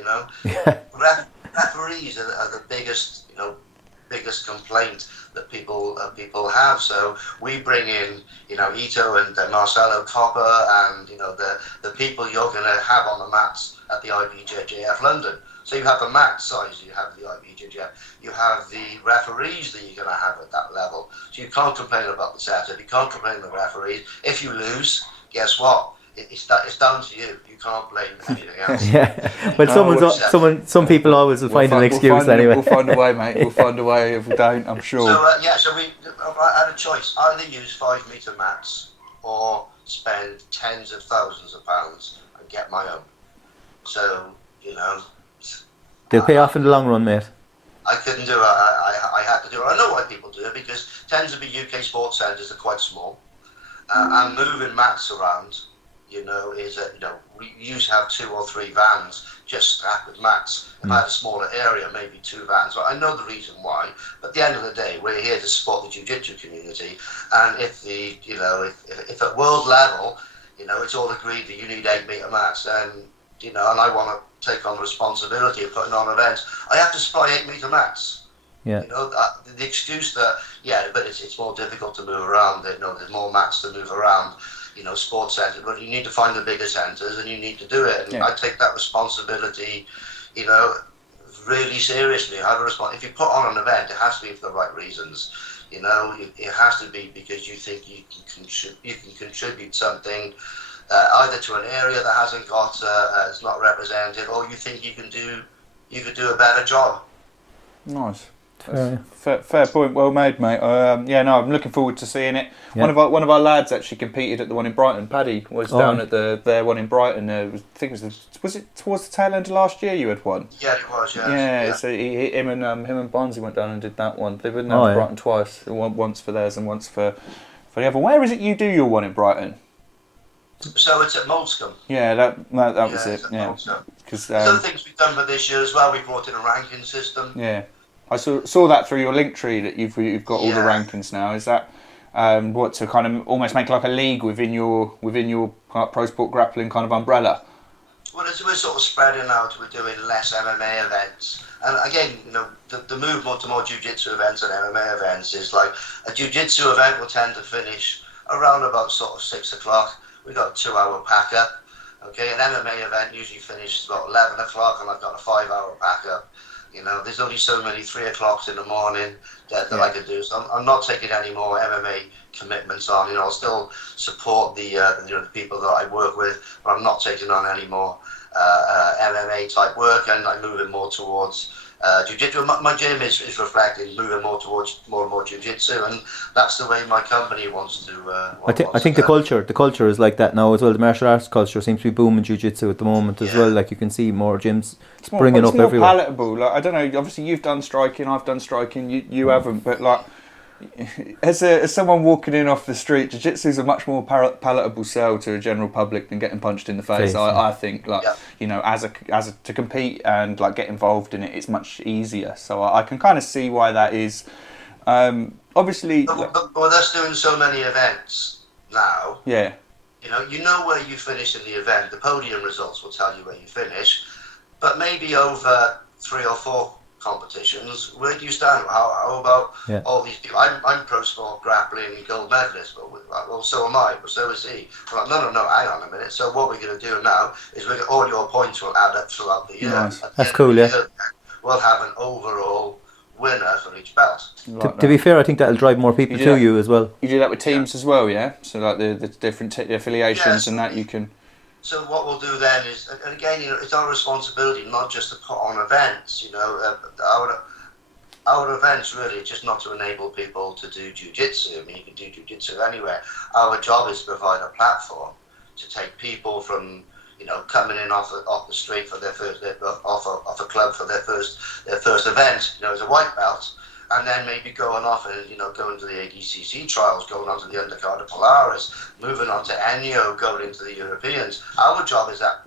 Referees are the biggest complaint that people have. So we bring in Ito and Marcelo Copper and the people you're going to have on the mats at the IBJJF London. So you have the mat size, you have the IBJJF, you have the referees that you're going to have at that level. So you can't complain about the setup, you can't complain about the referees. If you lose, guess what? It's down to you. You can't blame anything else. Yeah, but some people always will find an excuse anyway. We'll find a way, mate. We'll find a way. If we don't, I'm sure. So we had a choice: either use 5-metre mats or spend tens of thousands of pounds and get my own. So they'll pay off in the long run, mate. I couldn't do it. I had to do it. I know why people do it, because tends to be UK sports centres are quite small, and moving mats around. We used to have 2 or 3 vans just strapped with mats. If I had a smaller area, maybe 2 vans. So I know the reason why. But at the end of the day, we're here to support the jiu-jitsu community. And if if at world level, it's all agreed that you need 8-metre mats, then and I want to take on the responsibility of putting on events, I have to supply 8-metre mats. Yeah. The excuse that but it's more difficult to move around. There's more mats to move around. Sports centres, but you need to find the bigger centres and you need to do it. And I take that responsibility, really seriously. I have a if you put on an event, it has to be for the right reasons. It has to be because you think you can contribute something, either to an area that hasn't got, it's not represented, or you think you could do a better job. Nice. Fair point, well made, mate. I'm looking forward to seeing it. Yeah. One of our lads actually competed at the one in Brighton. Paddy was down at their one in Brighton. I think was it towards the tail end of last year you had one? Yeah, it was. Yeah. So him and Barnsley went down and did that one. They've been down to Brighton twice. Once for theirs and once for the other. Where is it you do your one in Brighton? So it's at Moulscombe. Yeah, that was it. Yeah, because other things we've done for this year as well. We brought in a ranking system. Yeah. I saw that through your link tree that you've got all the rankings now. Is that what, to kind of almost make like a league within your Pro Sport Grappling kind of umbrella? Well, as we're sort of spreading out, we're doing less MMA events, and again, the movement to more jiu-jitsu events and MMA events is like a jiu-jitsu event will tend to finish around about sort of 6 o'clock. We've got a 2-hour pack up. Okay, an MMA event usually finishes about 11 o'clock, and I've got a 5-hour pack up. There's only so many 3 o'clocks in the morning that I can do. So I'm not taking any more MMA commitments on. I'll still support the people that I work with, but I'm not taking on any more MMA type work, and I'm moving more towards jiu-jitsu. My gym is reflecting moving more towards more and more jiu-jitsu, and that's the way my company wants to. I think the culture is like that now as well. The martial arts culture seems to be booming jiu-jitsu at the moment as well. Like you can see more gyms springing up everywhere. It's more palatable. Like, I don't know. Obviously, you've done striking. I've done striking. You haven't, but like. As someone walking in off the street, jiu-jitsu is a much more palatable sell to a general public than getting punched in the face. I think, as to compete and like get involved in it, it's much easier. So I can kind of see why that is. Obviously, but with us doing so many events now, yeah, you know where you finish in the event. The podium results will tell you where you finish, but maybe over 3 or 4 competitions, where do you stand? How about all these people? I'm Pro Sport Grappling gold medalist, but well, so am I, but so is he. Well, no, hang on a minute. So what we're going to do now is all your points will add up throughout the year. Nice. That's cool, yeah. We'll have an overall winner for each belt. To be fair, I think that'll drive more people to you as well. You do that with teams as well, yeah? So like the different affiliations and that you can... So what we'll do then is, and again, it's our responsibility not just to put on events, our events really just not to enable people to do jiu-jitsu. I mean, you can do jiu-jitsu anywhere. Our job is to provide a platform to take people from, coming in off the street for their first, off a club for their first event, as a white belt, and then maybe going off and, going to the ADCC trials, going on to the undercard of Polaris, moving on to Enyo, going into the Europeans. Our job is that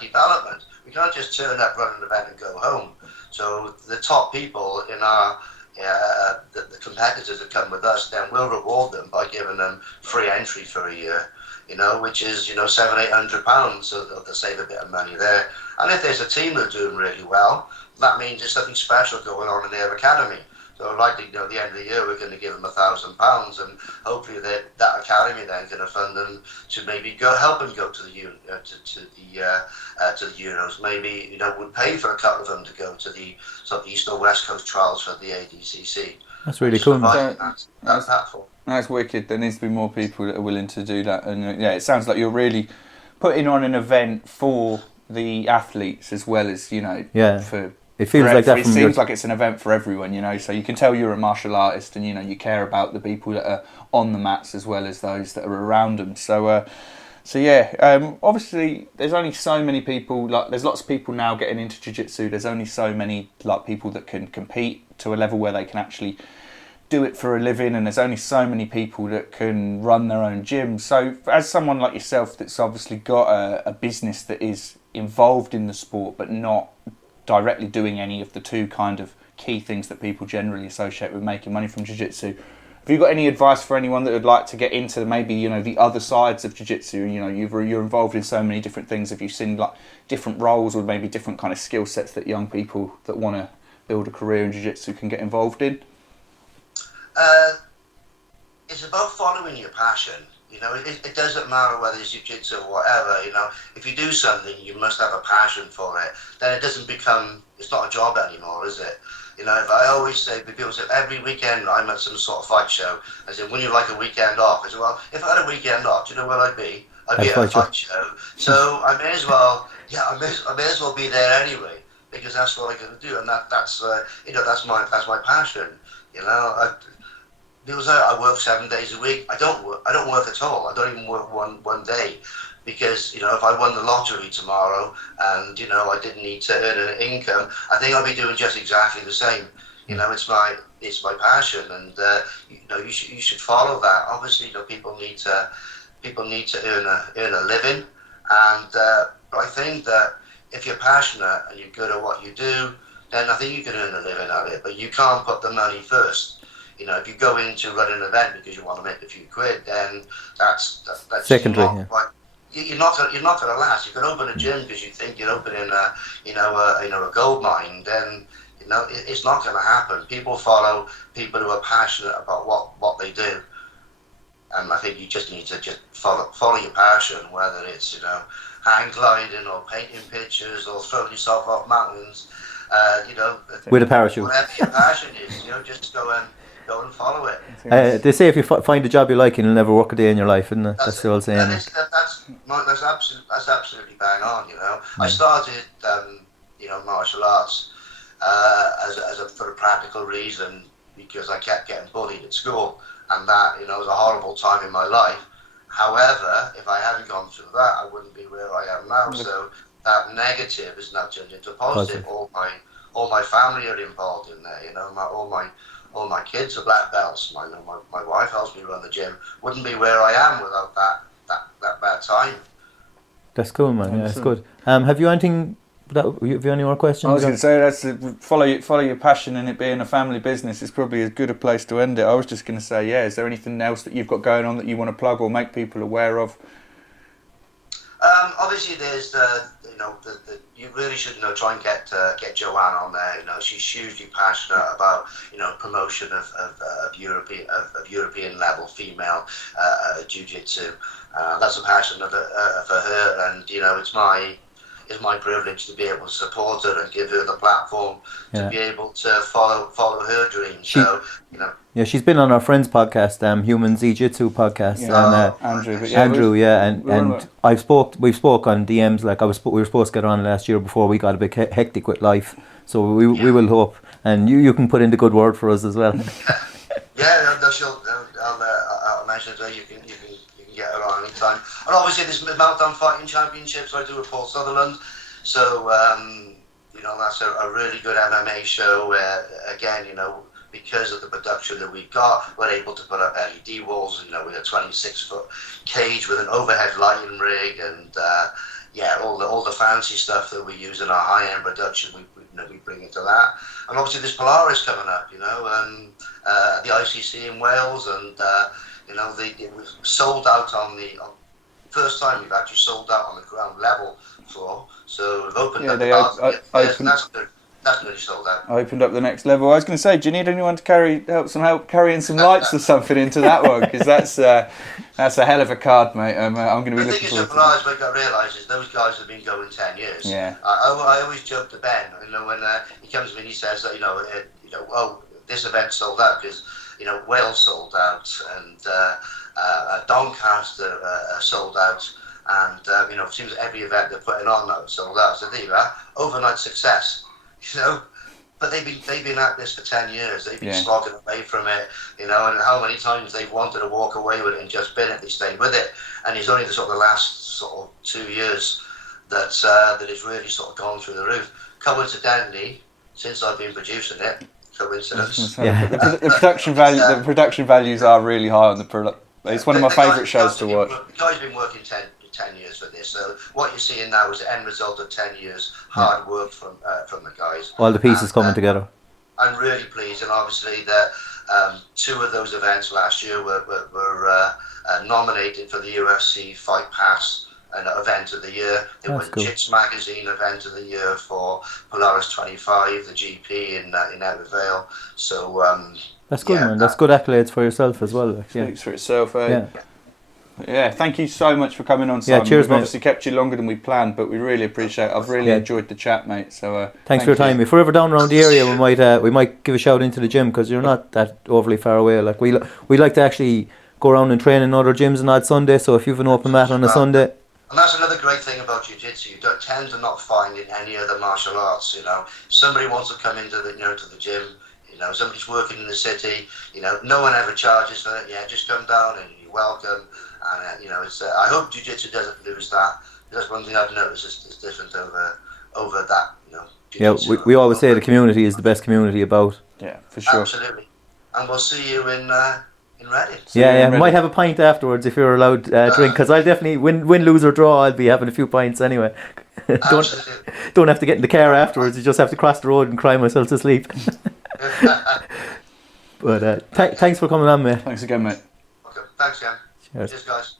development. We can't just turn up, run an event and go home. So the top people in our, the competitors that come with us, then we'll reward them by giving them free entry for a year, which is, £700-800, so they'll save a bit of money there. And if there's a team that's doing really well, that means there's something special going on in their academy. So likely, at the end of the year, we're going to give them £1,000, and hopefully that academy then going to fund them to maybe help them go to the Euros. Maybe would pay for a couple of them to go to the East or West Coast trials for the ADCC. That's really cool. That's platform. That's wicked. There needs to be more people that are willing to do that, and it sounds like you're really putting on an event for the athletes as well as for. It feels like that. It seems like it's an event for everyone, so you can tell you're a martial artist and, you care about the people that are on the mats as well as those that are around them. So obviously there's only so many people, there's lots of people now getting into jiu-jitsu. There's only so many, people that can compete to a level where they can actually do it for a living, and there's only so many people that can run their own gym. So as someone like yourself that's obviously got a business that is involved in the sport but not directly doing any of the two kind of key things that people generally associate with making money from jiu-jitsu, have you got any advice for anyone that would like to get into maybe the other sides of jiu-jitsu? You're involved in so many different things. Have you seen different roles or maybe different kind of skill sets that young people that want to build a career in jiu-jitsu can get involved in? It's about following your passion. It doesn't matter whether it's jiu-jitsu or whatever, if you do something, you must have a passion for it. Then it doesn't become, it's not a job anymore, is it? If I always say, people say, every weekend I'm at some sort of fight show. I said, wouldn't you like a weekend off? I said, well, if I had a weekend off, do you know where I'd be? I'd be at a fight show. So I may as well, I may as well be there anyway, because that's what I'm going to do. And that's my passion, People say I work 7 days a week. I don't work at all. I don't even work one day, because if I won the lottery tomorrow and I didn't need to earn an income, I think I'll be doing just exactly the same. It's my passion, and you should follow that. Obviously, people need to earn a living, and but I think that if you're passionate and you're good at what you do, then I think you can earn a living at it. But you can't put the money first. If you go in to run an event because you want to make a few quid, then that's secondary. You're not going to last. You can open a gym because you think you're opening a gold mine. Then it's not going to happen. People follow people who are passionate about what they do, and I think you just need to follow your passion, whether it's hang gliding or painting pictures or throwing yourself off mountains. With a parachute. Whatever your passion is, just go and follow it. They say if you find a job you like, you'll never work a day in your life, isn't it? That's the old saying. That's absolutely bang on. I started martial arts for a practical reason, because I kept getting bullied at school, and that was a horrible time in my life. However, if I hadn't gone through that, I wouldn't be where I am now. So that negative is now turned into positive. All my family are involved in there. All my kids are black belts. My wife helps me run the gym. Wouldn't be where I am without that bad time. That's cool, man. Yeah, that's good. Have you anything? Have you any more questions? I was going to say follow your passion, and it being a family business is probably as good a place to end it. I was just going to say, is there anything else that you've got going on that you want to plug or make people aware of? Obviously, there's you really should try and get Joanne on there. She's hugely passionate about promotion of European level female jiu-jitsu. That's a passion for her, and it's my privilege to be able to support her and give her the platform to Yeah. be able to follow her dreams. Yeah, she's been on our friend's podcast, Humans Jiu-Jitsu podcast, and Andrew. But Andrew, we've spoke on DMs. Like we were supposed to get on last year before we got a bit hectic with life. So we will hope, and you can put in the good word for us as well. I'll mention it. You can get her on anytime. And obviously, this Meltdown Fighting Championships I do with Paul Sutherland. So that's a really good MMA show where, again, because of the production that we've got, we're able to put up LED walls, with a 26-foot cage with an overhead lighting rig, and all the fancy stuff that we use in our high-end production, we bring into that. And obviously there's Polaris coming up, the ICC in Wales, and it was sold out on the first time we've actually sold out on the ground level floor. So we've opened up that's nearly sold out. Opened up the next level. I was going to say, do you need anyone to help carrying some lights or something into that one? Because that's a hell of a card, mate. I'm going to be looking forward to that. What I realise is those guys have been going 10 years. Yeah. I always joke to Ben, when he comes to me and he says that, this event sold out because, Wales sold out and Doncaster sold out. And, it seems every event they're putting on now sold out. So there you are, overnight success. But they've been at this for 10 years. They've been slogging away from it, and how many times they've wanted to walk away with it and just been it. They stayed with it, and it's only the last 2 years that it's really gone through the roof. Coincidentally, since I've been producing it, coincidence. Yeah. The production values are really high on the product. It's one of my favourite shows to watch. The guy's been working 10 years for this, so what you're seeing now is the end result of 10 years hard work from the guys. All the pieces coming together. I'm really pleased, and obviously that 2 of those events last year were nominated for the UFC Fight Pass and Event of the Year. It was cool. Jits Magazine Event of the Year for Polaris 25, the GP in Evervale. So that's good, man. That's good accolades for yourself as well. Speaks for itself. Yeah, thank you so much for coming on, Simon. Yeah, cheers, We've mate. obviously kept you longer than we planned, but we really appreciate it. I've really enjoyed the chat, mate. So thanks for your time. If we're ever down around the area, we might give a shout into the gym because you're not that overly far away. Like we like to actually go around and train in other gyms on odd Sunday. So if you've an open mat on a Sunday. And that's another great thing about jiu-jitsu. You don't tend to not find in any other martial arts. Somebody wants to come into the to the gym. Somebody's working in the city. No one ever charges for it. Yeah, just come down and you're welcome. And it's. I hope jiu-jitsu doesn't lose that. That's one thing I've noticed is different over that. Yeah, we always say the community is the best community about. Yeah, for sure. Absolutely. And we'll see you in Reading. Yeah. Might have a pint afterwards if you're allowed drink. Because I'll definitely win, lose or draw. I'll be having a few pints anyway. Don't have to get in the car afterwards. You just have to cross the road and cry myself to sleep. But thanks for coming on, mate. Thanks again, mate. Okay. Thanks, Ken. Cheers, guys.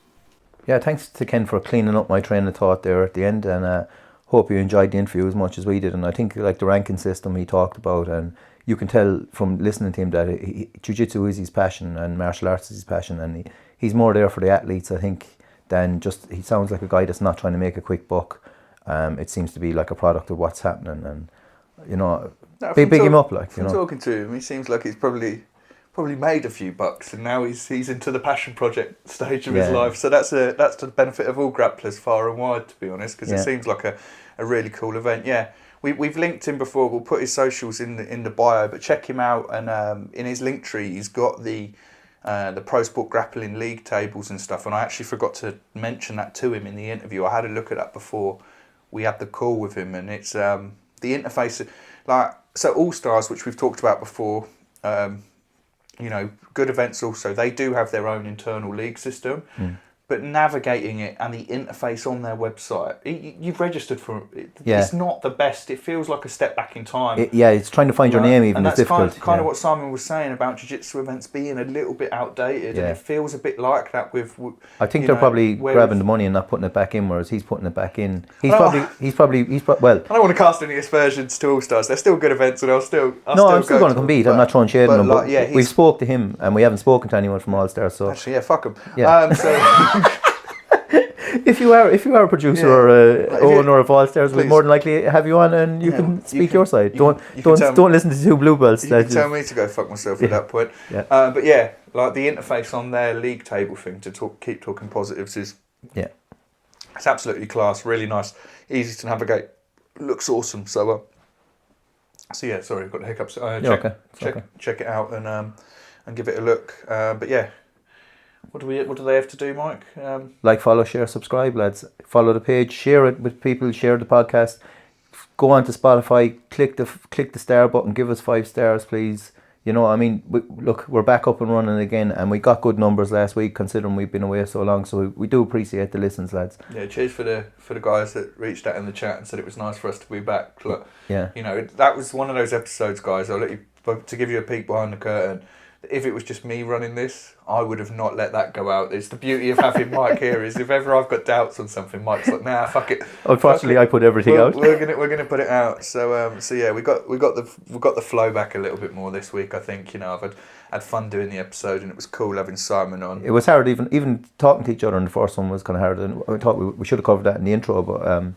Yeah, thanks to Ken for cleaning up my train of thought there at the end, and hope you enjoyed the interview as much as we did. And I think like the ranking system he talked about, and you can tell from listening to him that jiu-jitsu is his passion and martial arts is his passion, and he's more there for the athletes, I think, than just, he sounds like a guy that's not trying to make a quick buck. It seems to be like a product of what's happening, and big him up, like, Talking to him, he seems like he's probably made a few bucks, and now he's into the passion project stage of his life. So that's to the benefit of all grapplers far and wide, to be honest, because it seems like a really cool event. Yeah, we've linked him before. We'll put his socials in the bio, but check him out. And in his link tree, he's got the Pro Sport Grappling league tables and stuff. And I actually forgot to mention that to him in the interview. I had a look at that before we had the call with him, and it's the interface. So All Stars, which we've talked about before. Good events also, they do have their own internal league system, but navigating it and the interface on their website, you've registered for it. It's not the best. It feels like a step back in time. It's trying to find your name even is difficult. That's kind of what Simon was saying about jiu-jitsu events being a little bit outdated, and it feels a bit like that with. I think they're probably grabbing the money and not putting it back in, whereas he's putting it back in. He's probably well. I don't want to cast any aspersions to All Stars. They're still good events, and I'm still going to compete. I'm not throwing shade on him, but we've spoke to him, and we haven't spoken to anyone from All Stars. So actually, fuck him. Yeah. If you are a producer or a owner of All Stars, we'll more than likely have you on, and you can speak your side. Don't listen to two blue belts. You can tell me to go fuck myself at that point. Yeah. But yeah, like the interface on their league table thing to keep talking positives is it's absolutely class. Really nice, easy to navigate. Looks awesome. So yeah, sorry, I've got the hiccups. Check it out and give it a look. But yeah. What do they have to do, Mike? Like, follow, share, subscribe, lads. Follow the page, share it with people, share the podcast. Go on to Spotify, click the star button, give us 5 stars, please. You know, I mean, we're back up and running again, and we got good numbers last week considering we've been away so long. So we do appreciate the listens, lads. Yeah, cheers for the guys that reached out in the chat and said it was nice for us to be back. Look, yeah, you know, that was one of those episodes, guys. I'll let you to give you a peek behind the curtain. If it was just me running this, I would have not let that go out. It's the beauty of having Mike here is if ever I've got doubts on something, Mike's like, nah, fuck it. Unfortunately, I put everything out. We're gonna put it out. So yeah, we got the flow back a little bit more this week. I think, you know, I've had fun doing the episode, and it was cool having Simon on. It was hard even talking to each other in the first one was kind of hard. And I thought we should have covered that in the intro, but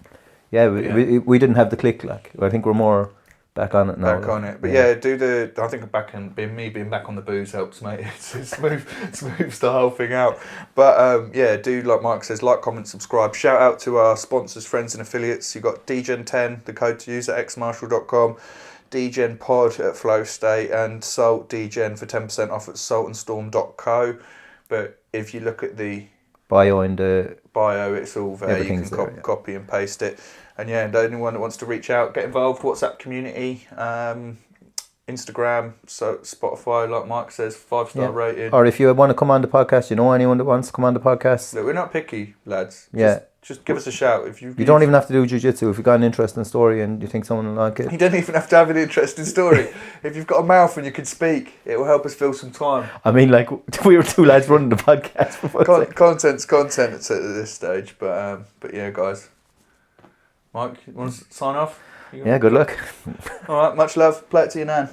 we didn't have the click. Like, I think we're more back on it now. But I think being back on the booze helps, mate. It smooths the whole thing out. But do, like Mike says, like, comment, subscribe. Shout out to our sponsors, friends and affiliates. You got Degen 10, the code to use at xmarshall.com, Degen Pod at Flow State, and Salt Degen for 10% off at saltandstorm.co. But if you look at the bio in the bio, it's all there. You can copy and paste it. And yeah, and anyone that wants to reach out, get involved, WhatsApp community, Instagram, so Spotify, like Mike says, 5-star rating. Or if you want to come on the podcast, you know anyone that wants to come on the podcast. Look, we're not picky, lads. Yeah. Just give us a shout. You don't even have to do jiu-jitsu. If you've got an interesting story and you think someone will like it. You don't even have to have an interesting story. If you've got a mouth and you can speak, it will help us fill some time. I mean, like, we were two lads running the podcast. Content's content at this stage. But yeah, guys. Mike, you want to sign off? Yeah, good luck. All right, much love. Play it to your nan.